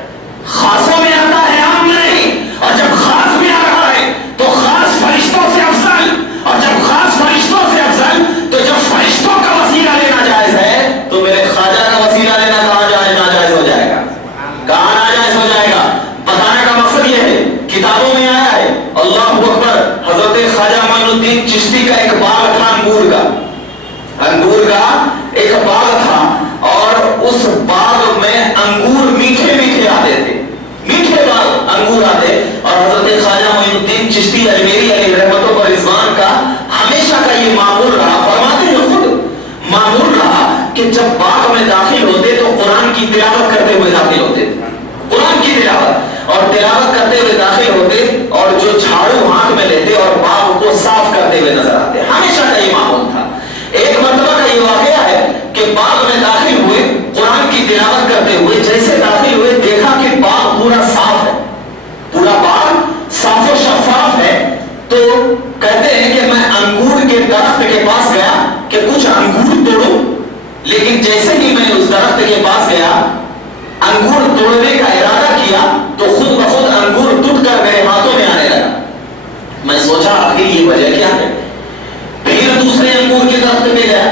خاصوں میں آتا ہے عام میں نہیں، اور جب خاص میں آ رہا ہے تو خاص فرشتوں سے افضل، اور جب خاص فرشتوں سے افضل تو جب فرشتوں کا وسیلہ لینا جائز ہے تو میرے خواجہ کا وسیلہ لینا کہاں ناجائز ہو جائے گا؟ کہاں ناجائز ہو جائے گا؟ بتانے کا مقصد یہ ہے، کتابوں میں آیا ہے، اللہ اکبر، حضرت خواجہ معین الدین چشتی کا ایک باغ تھا، انگور کا ایک باغ تھا، اور اس باغ میں انگور میٹھے میٹھے آتے تھے، میٹھے باغ انگور آتے، اور حضرت خواجہ معین الدین چشتی اجمیری علیہ رحمت و رضوان کا ہمیشہ کا یہ معمول رہا، فرماتے ہیں خود معمول رہا کہ جب باغ میں داخل ہوتے تو قرآن کی تلاوت کرتے ہوئے داخل ہوتے، قرآن کی تلاوت اور تلاوت کرتے ہوئے داخل ہوتے، اور جو جھاڑو ہاتھ میں لیتے اور باغ کو صاف کرتے ہوئے نظر آتے، ہمیشہ کا یہ معمول تھا۔ ایک مرتبہ کا یہ واقعہ ہے کہ باغ میں داخل ہوئے، قرآن کی تلاوت کرتے ہوئے جیسے داخل ہوئے دیکھا کہ باغ پورا صاف ہے، پورا باغ صاف و شفاف ہے، تو کہتے ہیں کہ میں انگور کے درخت کے پاس گیا کہ کچھ انگور توڑوں، لیکن جیسے ہی میں اس درخت کے پاس گیا، انگور توڑنے کا ارادہ کیا تو خود بخود انگور ٹوٹ کر میرے ہاتھوں میں آنے لگا۔ میں سوچا آخر یہ وجہ کیا ہے؟ پھر دوسرے انگور کے درخت پہ گیا،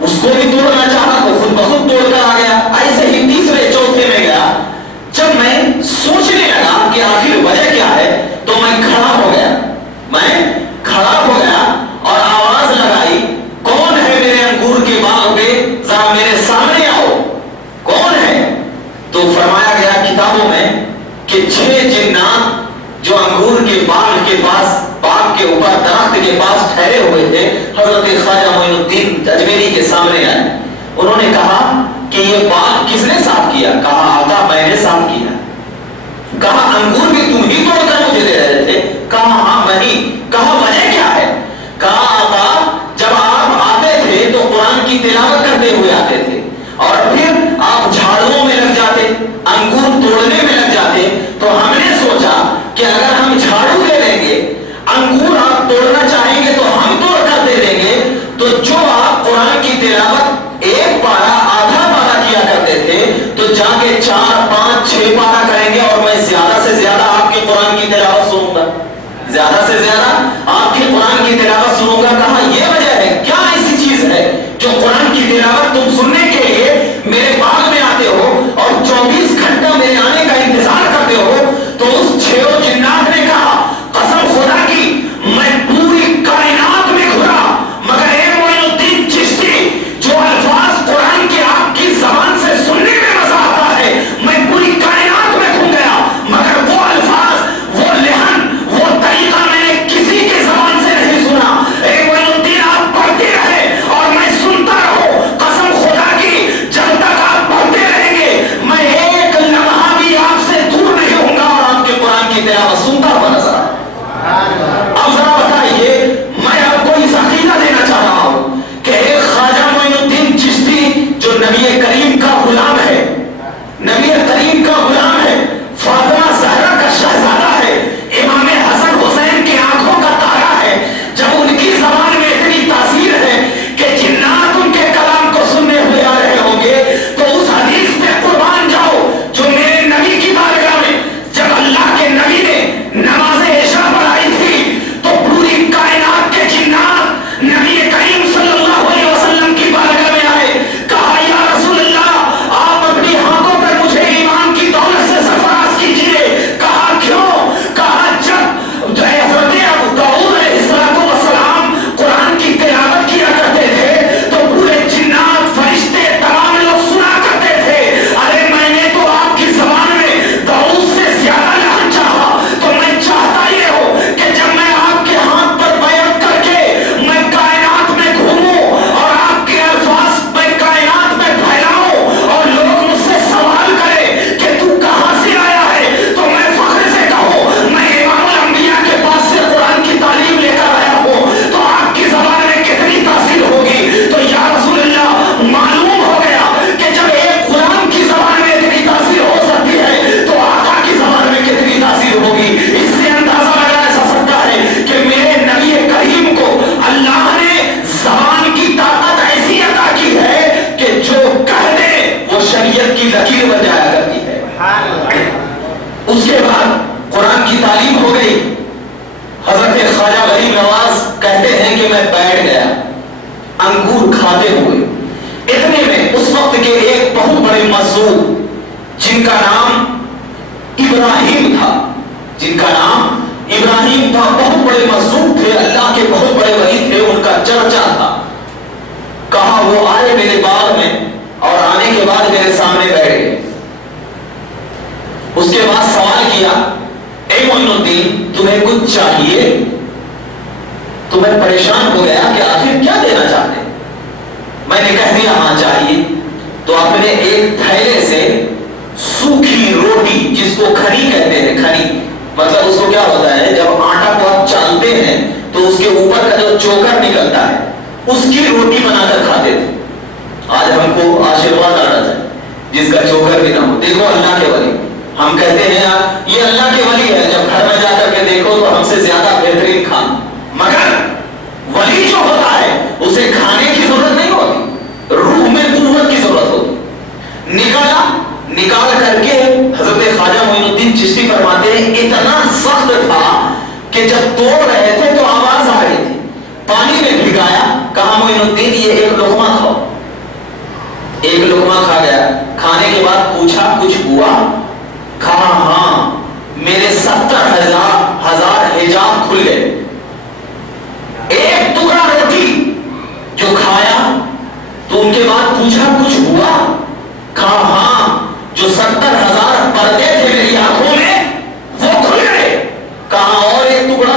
اس کو بھی توڑنا چاہا تو خود بخود توڑ کر آ گیا، ایسے ہی تیسرے چوتھے میں گیا۔ جب میں سوچنے لگا کہ آخر کے پاس، باغ کے اوپر درخت کے پاس ٹھہرے ہوئے تھے، حضرت خواجہ معین الدین اجمیری کے سامنے آئے. انہوں نے کہا کہ یہ باغ کس نے صاف کیا؟ کہا آقا میں نے صاف کیا. کہا انگور بھی تم ہی توڑ کر مجھے دے رہے تھے؟ کہا ہاں میں ہی. کہا وجہ کیا ہے؟ کہا آقا جب آپ آتے تھے تو قرآن کی تلاوت کرتے ہوئے آتے تھے، اور پھر آپ جھاڑوؤں میں لگ جاتے، انگور توڑنے میں لگ جاتے، تو ہم نے سوچا کہ اگر ہم جھاڑو دے دیں گے، انگور آپ توڑنا چاہیں گے تو ہم توڑ کر دے دیں گے، تو جو آپ قرآن کی تلاوت ایک پارا آدھا پارا کیا کرتے تھے تو جا کے 4 5 6 پارا کریں گے، اور میں زیادہ سے زیادہ آپ کی قرآن کی تلاوت سنوں گا، زیادہ سے زیادہ آپ کی قرآن کی تلاوت سنوں گا. کہا یہ وجہ ہے، کیا ایسی چیز ہے جو قرآن کی تلاوت تم سننے کے لیے میرے باغ میں آتے ہو اور 24 گھنٹہ میرے آنے کا انتظار کرتے ہو؟ تو اس 6 جنات نے کہا قسم خدا کی میں پوری کائنات میں گھرا مگر اے معین الدین چشتی جو الفاظ قرآن کے آپ کی زبان سے سننے میں مزہ آتا ہے میں پوری کائنات میں گھوم گیا، مگر وہ الفاظ، وہ لحن، وہ طریقہ میں نے کسی کے زبان سے نہیں سنا. اے معین الدین آپ پڑھتے رہے اور میں سنتا رہو، قسم خدا کی جب تک آپ پڑھتے رہیں گے میں ایک لمحہ بھی آپ سے دور نہیں ہوں گا اور آپ کے قرآن کی تلاوت سنتا ہوا نظر آئے. اب ذرا بتائیے، میں آپ کو اس عقیدہ دینا چاہ رہا ہوں کہ ایک خواجہ معین الدین چشتی جو نبی کریم کا غلام ہے، نبی کریم کا غلام ہے، فاطمہ زہرا کا شہزادہ ہے، امام حسن حسین کی آنکھوں کا تارا ہے، جب ان کی زبان میں اتنی تاثیر ہے کہ جنات ان کے کلام کو سننے ہوئے آ رہے ہوں گے، تو اس حدیث پہ قربان جاؤ جو میرے نبی کی بارگاہ میں جب اللہ کے نبی نے نماز عشاء پڑھائی تھی تو پوری کائنات کے جنات نبی کریم صلی اللہ علیہ وسلم کی بارگاہ میں آئے. کہا یا رسول اللہ آپ اپنی ہاتھوں پر مجھے ایمان کی دولت سے سرفراز کیجیے. کہا کیوں؟ کہا جب حضرت ابو داؤد علیہ السلام قرآن کی تلاوت کیا کرتے تھے تو پورے جنات فرشتے تمام لوگ سنا کرتے تھے. ارے میں نے تو آپ کی زبان میں داؤد سے زیادہ لحن چاہا، تو میں چاہتا یہ ہو کہ جب میں آپ کے ہاتھ پر بیعت کر کے میں کائنات میں گھوموں اور آپ کے الفاظ میں کائنات میں پھیلاؤں اور لوگ مجھ سے سوال کریں کہ تو کہاں سے آیا ہے، تو میں فخر سے کہوں میں امام الانبیاء کے پاس سے قرآن کی تعلیم لے کر آیا ہوں. تو آپ کی زبان میں کتنی تاثیر ہوگی؟ تو یا رسول اللہ معلوم ہو گیا کہ جب ایک غلام کی زبان میں اتنی تاثیر ہو سکتی ہے تو آقا کی زبان میں کتنی تاثیر ہوگی. اس سے اندازہ لگایا جا سکتا ہے کہ میرے نبی کریم کو اللہ نے زبان کی طاقت ایسی عطا کی ہے کہ جو کہہ دے وہ شریعت کی لکیر بن جایا کرتی ہے. اس کے بعد قرآن کی تعلیم ہو گئی. حضرت خواجہ غریب نواز کہتے ہیں کہ میں بیٹھ گیا انگور کھاتے ہوئے. اتنے میں اس وقت کے ایک بہت بڑے مزدور جن کا نام ابراہیم تھا، بہت بڑے مزدور تھے، اللہ کے بہت بڑے ولی تھے، ان کا چرچا تھا. کہا وہ آئے میرے باغ میں اور آنے کے بعد میرے سامنے بیٹھ گئے. اس کے بعد سوال کیا اے معین الدین تمہیں کچھ چاہیے؟ تو میں پریشان ہو گیا کہ آخر کیا دینا چاہتے. میں نے کہہ دیا ہاں چاہیے. تو آپ نے ایک تھیلے سے سوکھی روٹی جس کو کھری کہتے ہیں، کھری مطلب اس کو کیا ہوتا ہے جب آٹا کو آپ چالتے ہیں تو اس کے اوپر کا جو چوکر نکلتا ہے اس کی روٹی بنا کر کھاتے تھے. آج ہم کو آشیرواد آنا چاہیے جس کا چوکر بھی نہ ہو. دیکھو اللہ کے ولی، ہم کہتے ہیں یہ اللہ کے ولی ہے، جب گھر میں جا کر کے دیکھو تو ہم سے زیادہ بہترین کھانا. مگر ولی جو ہوتا ہے اسے کھانے کی ضرورت نہیں ہوتی، روح میں قوت کی ضرورت ہوتی. نکال کر کے حضرت خواجہ معین الدین چشتی فرماتے ہیں اتنا سخت تھا کہ جب توڑ رہے تھے تو آواز آ رہی تھی. پانی میں بھگایا، کہا معین الدین یہ ایک لقمہ کھاؤ. ایک لقمہ کھا گیا. کھانے کے بعد پوچھا کچھ ہوا؟ کہا ہاں میرے 70,000 حجاب کھل گئے. ایک ٹکڑا روٹی جو کھایا تو ان کے بعد پوچھا کچھ ہوا؟ کہا ہاں جو 70,000 پردے تھے میری آنکھوں میں وہ کھل گئے. کہا اور ایک ٹکڑا؟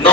9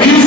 20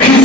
20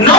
9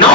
9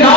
9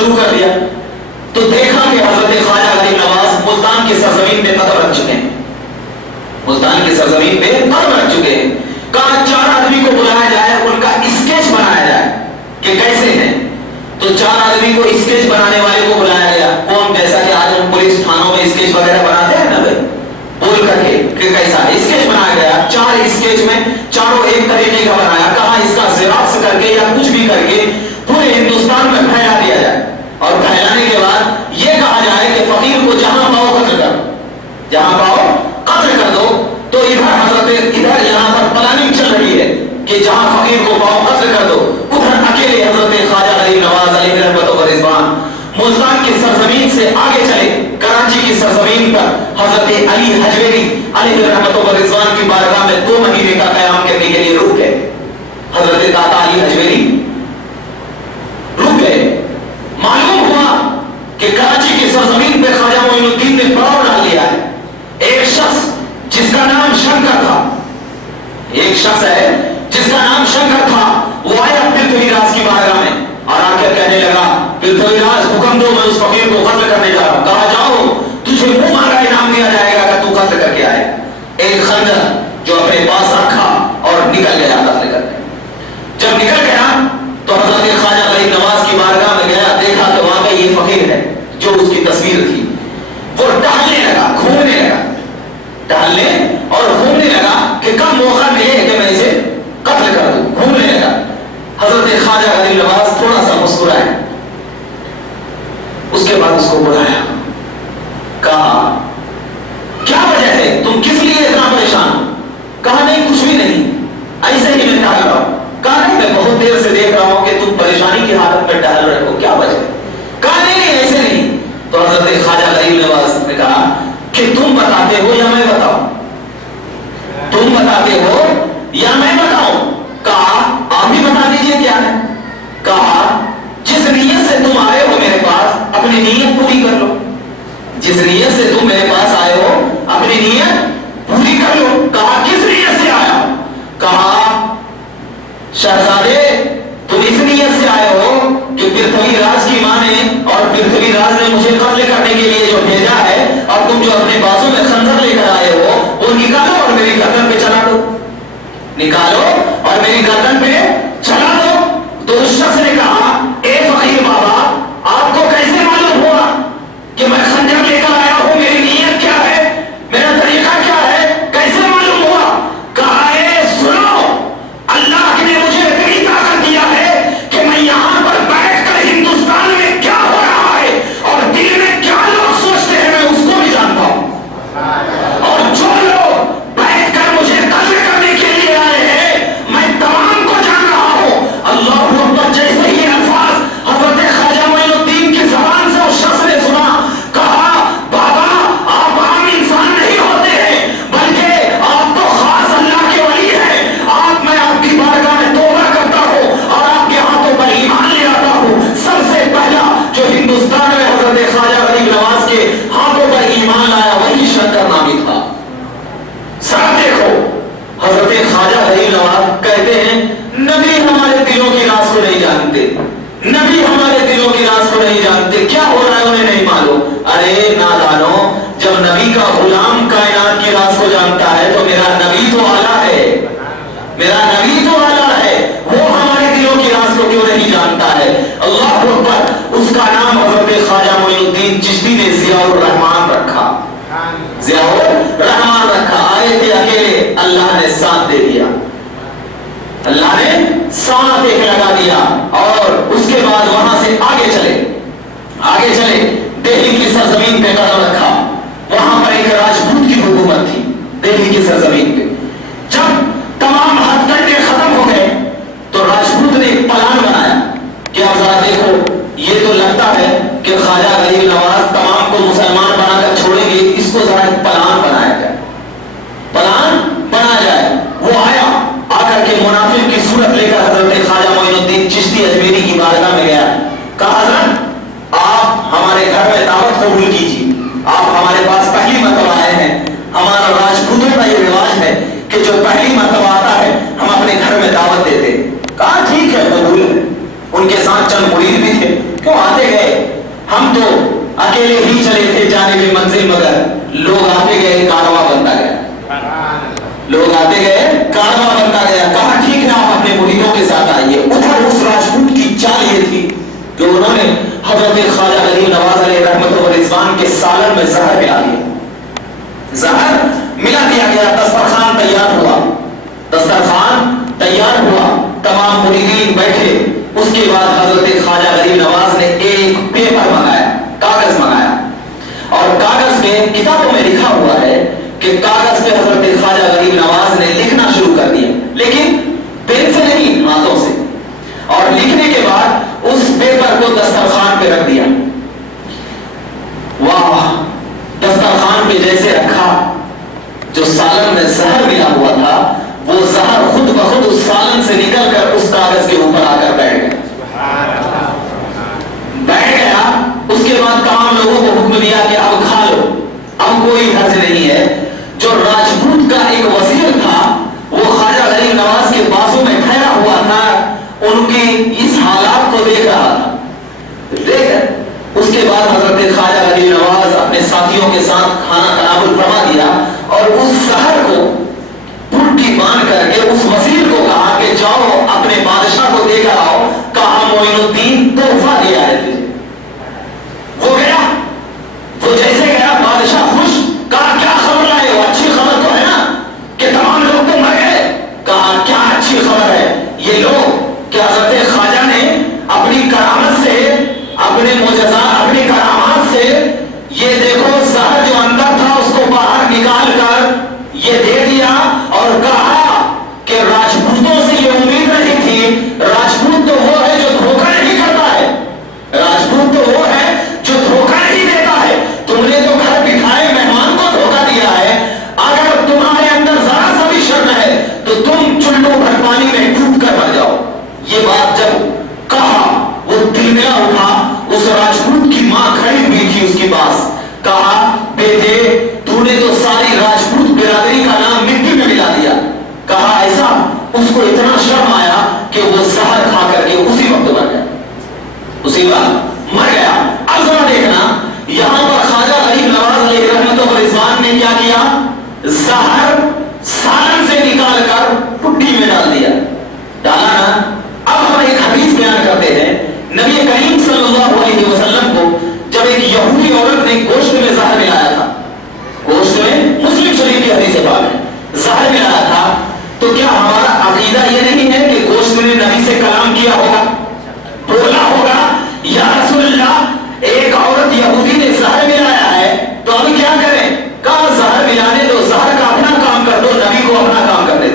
شروع کر دیا تو دیکھا کہ حضرت خواجہ غریب نواز ملتان کی سرزمین پہ قدم رکھ چکے ہیں، ملتان کی سرزمین پہ قدم رکھ چکے ہیں. کہا 4 آدمی کو بلایا جائے، ان کا اسکیچ بنایا جائے کہ کیسے ہیں. تو 4 آدمی کو اسکیچ بنانے والے کو بلایا گیا. کون؟ جیسا کہ آج ہم پولیس تھانوں میں اسکیچ وغیرہ بناتے ہیں نا بھائی، بول کر کے کہ کیسا اسکیچ بنایا گیا. 4 اسکیچ میں چاروں ایک طریقے کا بنایا. کہا اس کا زیراکس کر کے یا کچھ بھی کر کے پورے ہندوستان میں پھیلا دیا جائے، اور پھیلانے کے بعد یہ کہا جائے کہ فقیر کو جہاں پاؤ قتل کر، جہاں پاؤ قتل کر دو. تو ادھر یہاں پر پلاننگ چل رہی ہے کہ جہاں فقیر کو پاؤ قتل کر دو، ادھر اکیلے حضرت خواجہ غریب نواز علیہ رحمت و رضوان ملتان کی سرزمین سے آگے چلے. کراچی کی سرزمین پر حضرت علی حجویری علیہ رحمت و رضوان کی بارگاہ میں 2 مہینے کا قیام کرنے کے لیے رک گئے. حضرت داتا علی حجویری رک گئے. معلوم ہوا کہ کراچی کی سرزمین پہ خواجہ معین الدین نے پڑاؤ ڈال دیا ہے. ایک شخص جس کا نام شنکر تھا، ایک شخص ہے جس کا نام شنکر تھا، وہ آیا پرتھوی راج کی بارگاہ میں اور آ کر کہنے لگا پرتھوی راج حکم دو، میں اس فقیر کو قتل کرنے جا رہا ہوں. کہا جاؤ، تجھے منہ مانگا انعام دیا جائے گا کہ تو قتل کر کے آئے. ایک خنجر جو اپنے پاس رکھا اور نکل گیا قتل کر کے. جب نکل گیا تو حضرت خواجہ غریب نواز کی بارگاہ میں گیا، دیکھا کہ واقعی یہ فقیر ہے جو اس کی تصویر تھی. وہ ٹہلنے لگا، گھومنے لگا، ٹہلنے اور گھومنے لگا کہ کم موقع ملے کہ میں اسے قتل کر دوں. گھومنے لگا. حضرت خواجہ غریب نواز تھوڑا سا مسکرائے، اس کے بعد اس کو بلایا. کہا کیا وجہ ہے، تم کس لیے اتنا پریشان؟ کہا نہیں کچھ بھی نہیں، ایسے ہی میں ٹہل رہا ہوں. کہا نہیں میں بہت دیر سے دیکھ رہا ہوں کہ تم پریشانی کی حالت میں ٹہل رہے ہو، کیا وجہ؟ کہا نہیں ایسے نہیں. تو حضرت خواجہ غریب نواز نے کہا کہ تم بتاتے ہو یا میں بتاؤں؟ تم بتاتے ہو یا میں بتاؤں؟ کہا آپ ہی بتا دیجئے کیا ہے. کہا جس نیت سے تم آئے ہو میرے پاس اپنی نیت پوری کر لو. جس نیت سے تم میرے پاس آئے ہو اپنی نیت پوری کر لو. کہا کس نیت سے آیا؟ کہا شہزادے تم اس نیت سے آئے ہو کہ پرتھوی راج کی ماں نے اور پرتھوی راج نے مجھے قتل کرنے کے لیے جو بھیجا ہے، اور تم جو اپنے بازو میں خنجر لے کر آئے ہو وہ نکالو اور میری گردن پہ چلا دو. نکالو اور میری گردن پہ چلا دو. تو اس شخص نے کہا اے فقیر بابا، آپ کو کیسے معلوم ہوا کہ میں خنجر لے کر آیا ہوں؟ میری نیت کیا ہے، میرا طریقہ کیا ہے، کیسے معلوم ہوا؟ کہا اے سنو، اللہ نے مجھے اتنی طاقت دیا ہے کہ میں یہاں پر بیٹھ کر ہندوستان میں کیا ہو رہا ہے اور دل میں کیا لوگ سوچتے ہیں میں اس کو بھی جانتا ہوں. اور جو لوگ بیٹھ کر مجھے قتل کرنے کے لیے آئے ہیں میں تمام کو جان رہا ہوں. اللہ اکبر. جیسے ہی الفاظ حضرت خواجہ معین الدین کی زبان سے اس شخص نے سنا، کہا بابا آپ عام انسان نہیں ہوتے ہیں بلکہ آپ تو خاص اللہ کے ولی ہیں. میں آپ کی بارگاہ میں توبہ کرتا ہوں اور آپ کے ہاتھوں پر ایمان لے آتا ہوں. سب سے پہلا جو ہندوستان میں حضرت خواجہ غریب نواز کے ہاتھوں پر ایمان لایا وہی شنکر نامی تھا. سب دیکھو حضرت خواجہ غریب نواز کہتے ہیں نبی ہمارے دلوں کی راز کو نہیں جانتے، نبی ہمارے دلوں کی راز کو نہیں جانتے، کیا ہو رہا ہے انہیں نہیں معلوم. ارے نادانو، جب نبی کا غلام کائنات کی راز کو جانتا ہے تو میرا نبی تو اعلیٰ ہے، میرا نبی تو اعلیٰ ہے، وہ ہمارے دلوں کی راز کو کیوں نہیں جانتا ہے. اللہ اکبر. اس کا نام حضرت خواجہ معین الدین چشتی نے ضیاء الرحمان رکھا، ضیاء الرحمان رکھا. آئے تھے اکیلے، اللہ نے ساتھ دے دیا، اللہ نے ساتھ ایک لگا دیا. اور اس کے بعد وہاں سے آگے چلے، آگے چلے، دہلی کی سرزمین پہ قدم رکھا. وہاں پر ایک راجپوت کی حکومت تھی دہلی کی سرزمین پہ. جب تمام ہتھ کنڈے ختم ہو گئے تو راجپوت نے ایک پلان بنایا کہ اب ذرا دیکھو، یہ تو لگتا ہے کہ خواجہ غریب نواز تمام کو مسلمان بنا کر چھوڑیں گے، اس کو ذرا ایک پلان بنایا جائے، پلان بنا جائے. وہ آیا، آ کر کے منافق کی صورت لے کر حضرت خواجہ معین الدین چشتی اجمیری کی بارگاہ میں گیا. کہا حضرت آپ ہمارے گھر میں دعوت قبول کیجیے، آپ ہمارے پاس پہلی مرتبہ آئے ہیں. ہمارا راجپوتوں کا یہ رواج ہے کہ جو پہلی مرتبہ آتا ہے ہم اپنے گھر میں دعوت دیتے. کہا ٹھیک ہے، قبول ہے. ان کے ساتھ چند مرید بھی تھے، کیوں آتے گئے. ہم تو اکیلے ہی چلے تھے جانب منزل، مگر لوگ آتے گئے کارواں بنتا گیا، لوگ آتے گئے کارواں بنتا گیا۔ کہا ٹھیک ہے آپ اپنے مریدوں کے ساتھ آئیے۔ ادھر اس راجپوت کی چال یہ تھی کہ انہوں نے حضرت خواجہ غریب نواز علیہ رحمت و رضوان کے سالن میں زہر ملا دیا، زہر ملا دیا گیا۔ دسترخوان تیار ہوا، دسترخوان تیار ہوا، تمام مریدین بیٹھے۔ اس کے بعد حضرت خواجہ غریب نواز نے ایک پیپر منگایا، کاغذ منگایا، اور کاغذ میں کتابوں میں لکھا ہوا ہے کہ کاغذ پہ حضرت خواجہ غریب نواز نے لکھنا شروع کر دیا، لیکن پین سے نہیں، ہاتھوں سے۔ اور لکھنے کے بعد اس پیپر کو دسترخوان پہ رکھ دیا۔ واہ، دسترخوان پہ جیسے رکھا، جو سالن میں زہر ملا ہوا تھا وہ زہر خود بخود اس سالن سے نکل کر اس کاغذ کے اوپر آ کر بیٹھ گیا۔ اس کے بعد تمام لوگوں کو حکم دیا کہ اب کھا لو، اب کوئی حرج نہیں ہے۔ جو راجپوت کا ایک وزیر تھا وہ خواجہ غریب نواز کے بازو میں ٹھہرا ہوا تھا، ان کی اس حالات کو دیکھ رہا تھا۔ دیکھ اس کے بعد حضرت خواجہ غریب نواز اپنے ساتھیوں کے ساتھ کھانا تناول فرما دیا، اور اس زہر کو پھٹی باندھ کر کے اس وزیر کو کہا کہ جاؤ اپنے بادشاہ کو دے کر آؤ۔ کہا معین الدین تحفہ دیا ہے تجھے۔ وہ گیا، وہ جیسے گیا بادشاہ خوش، کہا کیا خبر لائے ہو؟ اچھی خبر تو ہے نا کہ تمام لوگ تو مر گئے؟ کہا کیا اچھی خبر ہے؟ یہ لوگ کہ حضرت خواجہ نے اپنی کرامت سے، اپنے معجزات، اپنی کرامات سے یہ دیکھو زہر جو اندر تھا اس کو باہر نکال کر یہ دے دیا، اور کہا کہ راجپوتوں سے یہ امید نہیں تھی۔ راجپوت تو وہ ہے جو دھوکہ نہیں کرتا ہے، راجپوت تو وہ ہے جو دھوکہ نہیں دیتا ہے۔ تم نے تو گھر بٹھائے مہمان کو دھوکہ دیا ہے۔ اگر تمہارے اندر ذرا سا بھی شرم ہے تو تم چلو بھر پانی میں ڈوب کر مر جاؤ۔ یہ بات جب کہا وہ تلملا اٹھا۔ اس راجپوت کی ماں کھڑی ہوئی تھی اس کے پاس، کہا بیٹے تو نے تو ساری راجپوت برادری کا نام مٹی میں ملا دیا۔ کہا ایسا؟ اس کو اتنا شرم آیا کہ وہ زہر کھا کر کے اسی وقت مر گیا، اسی وقت مر گیا۔ اب ذرا دیکھنا یہاں پر خواجہ غریب نواز علیہ رحمت و رضوان نے کیا کیا؟ زہر سالن سے نکال کر پٹی میں ڈال دیا، ڈالا نا۔ اب ہم ایک حدیث بیان کرتے ہیں، نبی کریم صلی اللہ علیہ وسلم کو جب ایک یہودی عورت نے گوشت میں زہر ملایا تھا، گوشت میں، مسلم شریف کی حدیث پاک ہے، زہر ملایا تھا، تو کیا ہمارا عقیدہ یہ نہیں ہے کہ گوشت نے نبی سے کلام کیا ہوگا، بولا ہوگا یا رسول اللہ ایک عورت یہودی نے زہر ملایا ہے تو ابھی کیا کریں؟ کہا زہر ملانے دو، زہر کا اپنا کام کر دو، نبی کو اپنا کام کر دے۔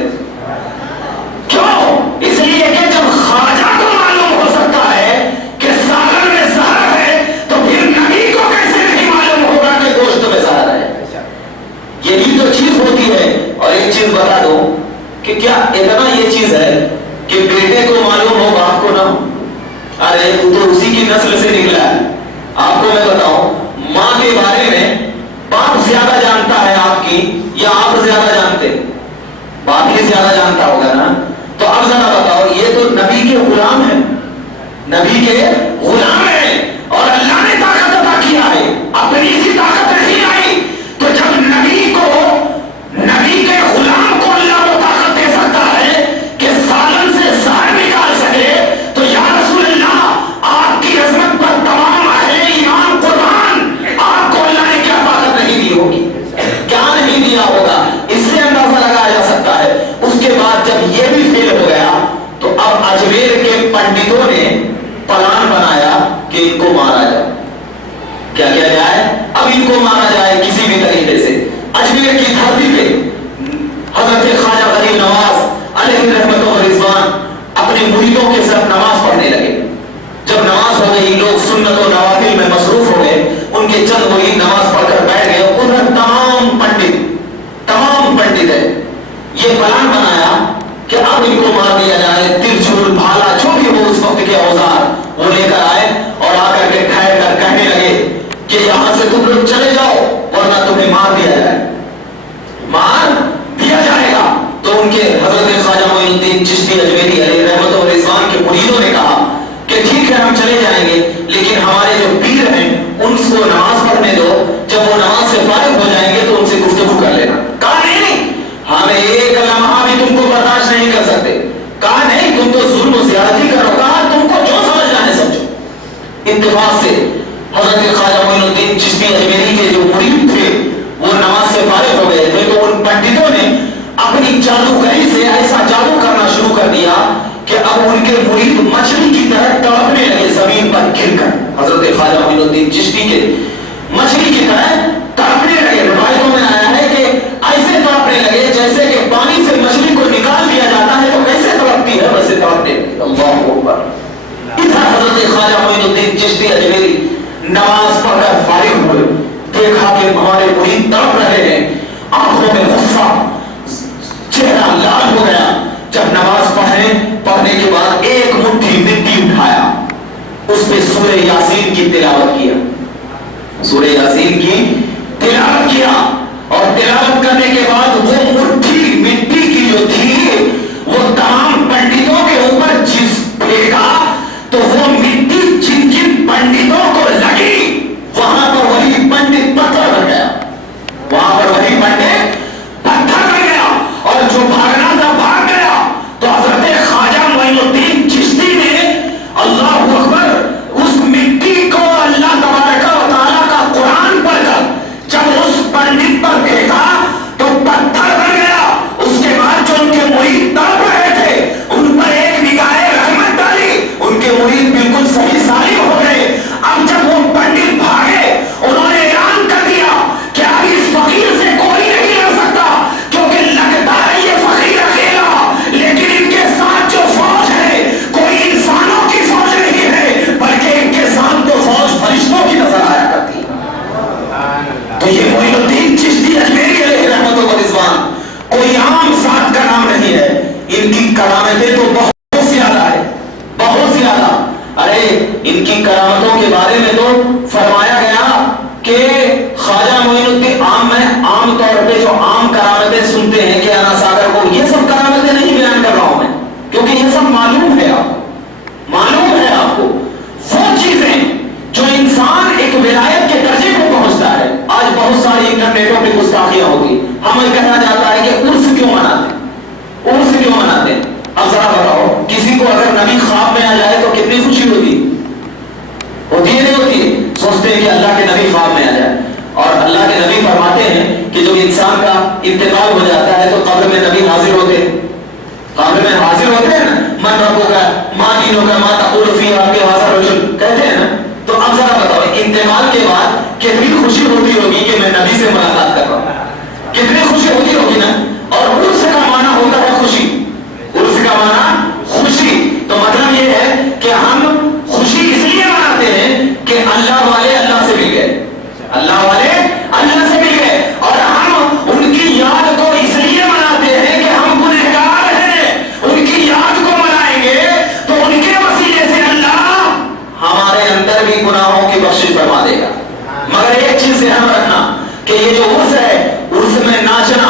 کیوں؟ اس لیے کہ جب خواجہ کو معلوم ہو سکتا ہے کہ سالن میں زہر ہے تو پھر نبی کو کیسے نہیں معلوم ہوگا کہ گوشت میں زہر ہے؟ یہ بھی تو چیز ہوتی ہے۔ اور ایک چیز بتا دو کہ کیا اتنا یہ چیز ہے کہ بیٹے کو معلوم ہو باپ کو نہ ہو؟ ارے تو اسی کی نسل سے نکلا ہے۔ آپ کو میں بتاؤں، ماں کے بارے میں باپ زیادہ جانتا ہے آپ کی یا آپ زیادہ جانتے؟ باپ ہی زیادہ جانتا ہوگا نا۔ تو اب ذرا بتاؤ، یہ تو نبی کے غلام ہیں، نبی کے غلام ہیں، اور اللہ نے طاقت عطا کیا ہے، اپنی سی طاقت نہیں آئی۔ تو جب نبی کو، نبی کے غلام کو اللہ وہ طاقت دے سکتا ہے کہ سالن سے زہر نکال سکے، تو یا رسول اللہ آپ کی عظمت پر تمام اہل ایمان قربان، آپ کو اللہ نے کیا طاقت نہیں دی ہوگی، کیا نہیں دیا ہوگا؟ اس سے اندازہ لگایا جا سکتا ہے۔ اس کے بعد جب یہ بھی فیل ہو گیا تو اب اجمیر کے پنڈتوں نے پلان بنایا کہ ان کو مارا جائے۔ کیا کیا جائے؟ اب ان کو مارا جائے کسی بھی طریقے سے۔ اجمیر کی دھرتی پہ حضرت خواجہ غریب نواز علیہ رحمت و رضوان اپنے مریدوں کے ساتھ نماز پڑھنے لگے۔ جب نماز ہو گئی، لوگ سنت و نوافل میں مصروف ہو گئے، ان کے چند مرید نماز پڑھ کر بیٹھ گئے۔ ادھر تمام پنڈت ہے، یہ پلان بنایا کہ اب ان کو مار دیا جائے۔ ترچھول، بھالا، جو بھی ہو اس وقت کے اوزار وہ لے کر آئے اور آ کر کے ٹھہر کر کہنے لگے کہ یہاں سے تم لوگ چلے جاؤ ورنہ تمہیں مار دیا جائے، مار دیا جائے گا۔ تو ان کے حضرت خواجہ معین الدین چشتی اجمیری علیہ رحمت و رضوان کے مریدوں نے کہا کہ ٹھیک ہے ہم چلے جائیں گے، لیکن ہمارے جو پیر ہیں کو نماز پڑھنے دو، جب وہ نماز سے فارغ ہو جائیں گے تو ان سے گفتگو کر لینا۔ کہا نہیں ہم ایک لمحہ بھی تم کو برداشت نہیں کر سکتے، کہا نہیں تم تو ظلم و زیادتی کرو، کہا تم کو جو سمجھنا ہے سمجھو۔ اتفاق سے حضرت خواجہ معین الدین چشتی اجمیری کے جو مرید تھے وہ نماز سے فارغ ہو گئے تھے، تو ان پنڈتوں نے اپنی جادوگری سے ایسا جادو کرنا شروع کر دیا کہ اب ان کے مرید مچھلی کی طرح تڑپنے لگے زمین پر گر کر۔ حضرت خواجہ معین الدین چشتی کے مچھلی کی طرح تڑپنے لگے، روایتوں میں آیا ہے کہ ایسے تڑپنے لگے جیسے کہ پانی سے مچھلی کو نکال دیا جاتا ہے تو کیسے تڑپتی ہے ویسے تڑپنے لگے۔ اللہ اکبر۔ ادھر حضرت خواجہ معین الدین چشتی اجمیری نماز پڑھ کر فارغ ہوئے، دیکھا کہ ہمارے مرید تڑپ رہے ہیں، آنکھوں میں غصہ، چہرہ لال ہو گیا۔ جب نماز پڑھنے کے بعد ایک مٹھی مٹی اٹھایا، اس پہ سورہ یاسین کی تلاوت کیا، سورہ یاسین کی تلاوت کیا، اور تلاوت کرنے کے بعد وہ مٹھی مٹی کی جو تھی وہ تمام پنڈتوں کے اوپر جس پھینکا تو وہ مٹی جن جن پنڈتوں کو لگی وہاں پر وہی پنڈت پتھر بن گیا، وہاں پر وہی پنڈت پتھر بن گیا، اور جو بھاگنا تھا بھاگ گیا۔ تو حضرت خواجہ معین الدین چشتی نے اللہ اکبر اس مٹی کو اللہ تبارک و تعالیٰ کا قرآن پڑھ کر جب اس پنڈت پر پھینکا تو پتھر بن گیا۔ اس کے بعد جو ان کے مرید تڑپ رہے تھے ان پر ایک نگاہ رحمت ڈالی، ان کے مرید بالکل صحیح سالم ہو گئے۔ اب جب وہ پنڈت بھاگے انہوں نے اعلان کر دیا کہ اب اس فقیر سے کوئی نہیں لڑ سکتا، کیونکہ لگتا ہے یہ فقیر اکیلا، لیکن ان کے ساتھ جو فوج ہے کوئی انسانوں کی فوج نہیں ہے بلکہ ان کے ساتھ تو فوج فرشتوں کی نظر آیا کرتی۔ تو یہ معین الدین چشتی اجمیری علیہ رحمت و رضوان کوئی عام ذات کا نام نہیں ہے، ان کی کرامتیں تو بہت زیادہ ہے، بہت زیادہ۔ ارے ان کی کرامتوں کے بارے میں تو فرمایا گیا کہ خواجہ معین الدین عام طور پہ جو عام کرامتیں سنتے ہیں کہ انا ساگر کو، یہ سب کرامتیں نہیں بیان کر رہا ہوں میں، کیونکہ یہ سب معلوم ہے آپ کو، معلوم ہے آپ کو وہ چیزیں جو انسان ایک ولایت کے درجے کو پہنچتا ہے۔ آج بہت ساری انٹرنیٹوں پہ گستاخیاں ہوتی، ہمیں کہنا جاتا ہے کہ عرس کیوں مناتے ہیں، عرس کیوں مناتے ہیں؟ اب ذرا بتاؤ، کسی کو اگر نبی خواب میں آ جائے تو کتنی خوشی ہوتی ہے نہیں ہوتی؟ سوچتے ہیں کہ اللہ کے نبی خواب میں آ جائے، اور اللہ کے نبی فرماتے ہیں کہ جب انسان کا انتقال ہو جاتا ہے تو قبر میں نبی حاضر ہوتے ہیں، قبر میں حاضر ہوتے ہیں نا، من ربک کا ما دینک کا ما تقول فی آپ کے حاضر رجل کہتے ہیں نا۔ تو اب ذرا بتاؤ انتقال کے بعد کتنی خوشی ہوتی ہوگی کہ میں نبی سے ملاقات کر رہا ہوں، کتنی خوشی ہوتی ہوگی نا۔ اور عرس کا معنی ہوتا ہے خوشی، عرس کا معنی خوشی، تو مطلب یہ ہے کہ ہم خوشی اس لیے مناتے ہیں کہ اللہ والے اللہ سے مل گئے، اللہ والے اللہ سے مل گئے، اور ہم ان کی یاد کو اس لیے مناتے ہیں کہ ہم گنہگار ہیں، ان کی یاد کو منائیں گے تو ان کے وسیلے سے اللہ ہمارے اندر بھی گناہوں کی بخشش فرما دے گا۔ مگر ایک چیز ذہن رکھنا کہ یہ جو عرس ہے، عرس میں ناچنا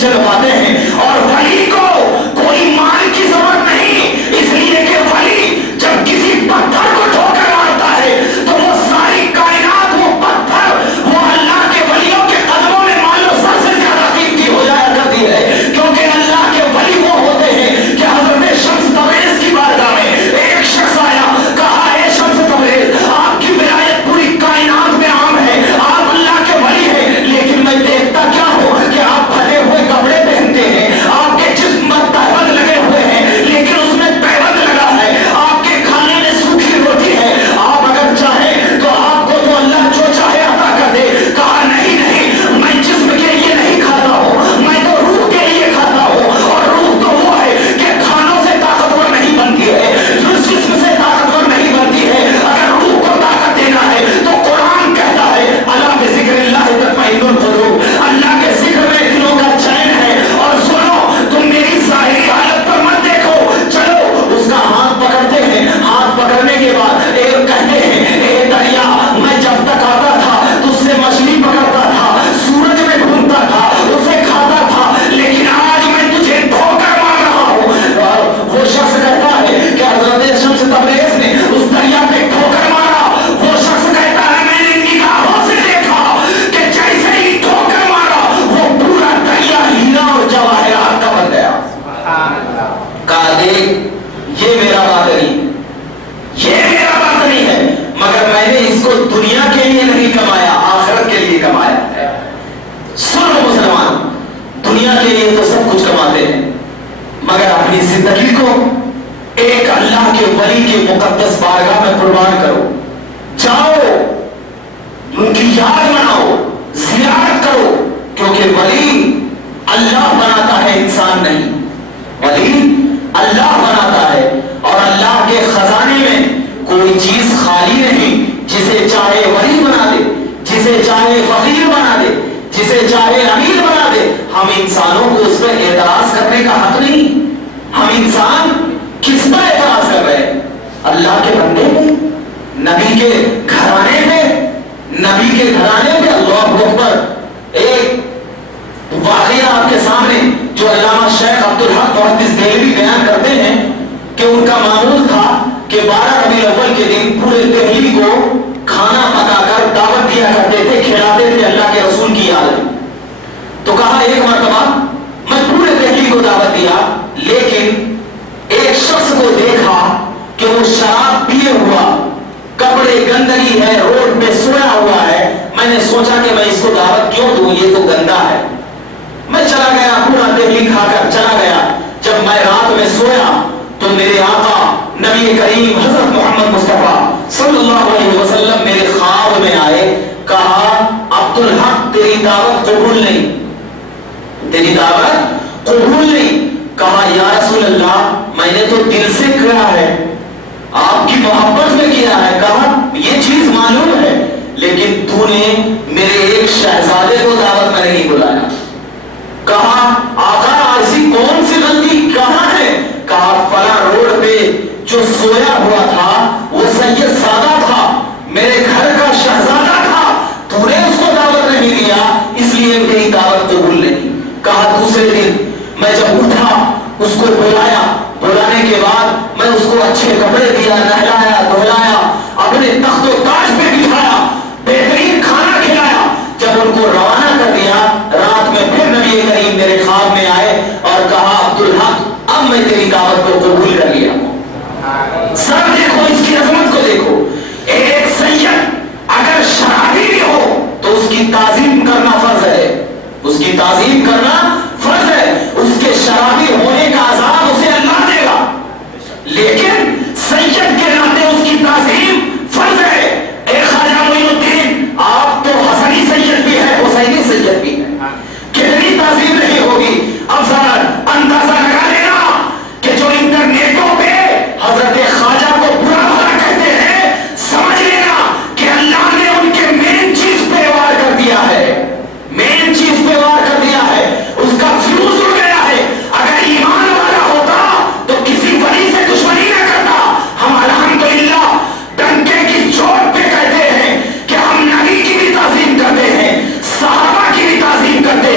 چل پاتے ہیں. اور ولی کو کوئی مال کی ضرورت نہیں، اس لیے کہ ولی جب کسی پتھر کو ٹھوکر مارتا ہے تو وہ ساری کائنات، وہ پتھر، وہ اللہ کے ولیوں کے قدموں میں مالو سر سے زیادہ قیمتی ہو جایا کرتی ہے. کیونکہ اللہ کے ولی وہ ہوتے ہیں کہ حضرت شمس تبریز کی بارگاہ میں ایک شخص آیا، کہا اے شمس تبریز، آپ کی ولایت پوری کائنات میں عام ہے، آپ اللہ کے ولی ہیں، لیکن میں دیکھتا کیا ہوں کہ آپ پھٹے ہوئے کپڑے پہنتے ہیں، آپ کے جسم پر تہبند لگے ہوئے ہیں، لیکن اس میں تہبند لگا ہے، آپ کے کھانے میں سوکھی روٹی ہے، آپ اگر چاہیں تو آپ کو جو اللہ جو چاہے عطا کر دے. کہا نہیں نہیں، میں جسم کے لیے نہیں کھاتا ہوں، میں تو روح کے لیے کھاتا ہوں، اور روح تو وہ ہے کہ کھانوں سے طاقتور نہیں بنتی ہے، جسم سے طاقتور نہیں بنتی ہے. اگر روح کو طاقت دینا ہے تو قرآن کہتا ہے الا بذکر اللہ تطمئن القلوب، اللہ کے ذکر میں دلوں کا چین ہے. اور سنو، تم میری ظاہری حالت پر مت دیکھو، چلو اس کا ہاتھ پکڑتے ہیں. ہاتھ پکڑنے کے بعد ایک کہتے ہیں اے دریا، میں جب تک آتا تھا تجھ سے مچھلی پکڑتا تھا، سورج میں ڈھونڈتا تھا، اسے کھاتا تھا، لیکن آج میں تجھے ٹھوکر مار رہا ہوں. اور وہ شخص کہتا ہے کہ حضرت شمس تبریز نے اس دریا پہ ٹھوکر مارا. وہ شخص کہتا ہے میں نے نگاہوں سے دیکھا کہ جیسے ہی ٹھوکر مارا وہ پورا دریا ہیرا اور جواہرات کا بن گیا. کہا دیکھ، یہ میرا باطنی، یہ میرا باطنی ہے، مگر میں نے اس کو دنیا کے لیے نہیں کمایا، آخرت کے لیے کمایا. سنو مسلمان، دنیا کے لیے تو سب کچھ کماتے ہیں، مگر اپنی زندگی کو ایک اللہ کے ولی کے مقدس بارگاہ میں قربان کرو. جاؤ، ان کی یاد مناؤ، زیارت کرو، کیونکہ ولی اللہ بناتا ہے، انسان نہیں. ولی اللہ بناتا ہے، اور اللہ کے خزانے میں کوئی چیز خالی نہیں. جسے چاہے ولی بنا دے، جسے چاہے فقیر بنا دے، جسے چاہے امیر بنا دے. ہم انسانوں کو اس پر اعتراض کرنے کا حق نہیں. ہم انسان کس پر اعتراض کر رہے ہیں؟ اللہ کے بندے پہ، نبی کے گھرانے پہ، نبی کے گھرانے پہ. اللہ اکبر. ایک واقعہ آپ کے سامنے جو علامہ شیخ عبدالحق محدث دہلوی بیان کرتے ہیں کہ ان کا معمول تھا کہ 12 ربیع الاول کے دن پورے دہلی کو کھانا پکا کر دعوت دیا کرتے تھے، کھلاتے تھے اللہ کے رسول کی یاد میں. تو کہا ایک مرتبہ میں پورے دہلی کو دعوت دیا، لیکن ایک شخص کو دیکھا کہ وہ شراب پیے ہوا، کپڑے گندگی ہے، روڈ پہ سویا ہوا ہے. میں نے سوچا کہ میں اس کو دعوت کیوں دوں، یہ تو گندا ہے. میں چلا گیا، پورا دہلی کھا کر چلا گیا. جب میں رات میں سویا تو میرے آقا نبی کریم حضرت محمد مصطفیٰ صلی اللہ علیہ وسلم میرے خواب میں آئے. کہا عبدالحق تیری دعوت قبول نہیں، تیری دعوت قبول نہیں. کہا یا رسول اللہ، میں نے تو دل سے کیا ہے، آپ کی محبت میں کیا ہے. کہا یہ چیز معلوم ہے، لیکن تو نے میرے ایک شہزادے کو دعوت میں نہیں بلایا. کہا آقا ایسی کون سی غلطی کہاں ہے؟ کہا فلاں روڈ پہ جو سویا ہوا تھا وہ سید سادہ تھا، میرے گھر کا شہزادہ تھا، تو نے اس کو دعوت نہیں دیا، اس لیے میری دعوت قبول نہیں. کہا دوسرے دن میں جب اٹھا اس کو بلایا، بلانے کے بعد میں اس کو اچھے کپڑے دیا، نہلایا دھلایا، اپنے تخت و تاج پہ بٹھایا، بہترین کھانا کھلایا. جب ان کو روانہ کر دیا، رات میں پھر نبی کریم میرے خواب میں آئے اور کہا عبدالحق اب میں تیری دعوت کو قبول کر لیا. سر دیکھو اس کی عظمت کو دیکھو. ایک سید اگر شرابی بھی ہو تو اس کی تعظیم کرنا فرض ہے، اس کی تعظیم کرنا فرض ہے. اس کے شرابی ہونے کا عذاب اسے اللہ دے گا، لیکن سید کے ناطے اس کی تعظیم فرض ہے. اے خواجہ معین الدین، آپ تو حسنی سید بھی ہے، حسینی سید بھی ہے، کتنی تعظیم نہیں ہوگی. اب ذرا اندازہ لگا لینا کہ جو انٹرنیٹوں پہ حضرت خواجہ کو برا بھلا کہتے ہیں، سمجھ لینا کہ اللہ نے ان کے مین چیز پہ وار کر دیا ہے، مین چیز پہ وار کر دیا ہے. اس کا فیوز اڑ گیا ہے. اگر ایمان والا ہوتا تو کسی ولی سے دشمنی نہ کرتا. ہم الحمدللہ ڈنکے کی چوٹ پہ کہتے ہیں کہ ہم نبی کی بھی تعظیم کرتے ہیں، صحابہ کی بھی تعظیم کرتے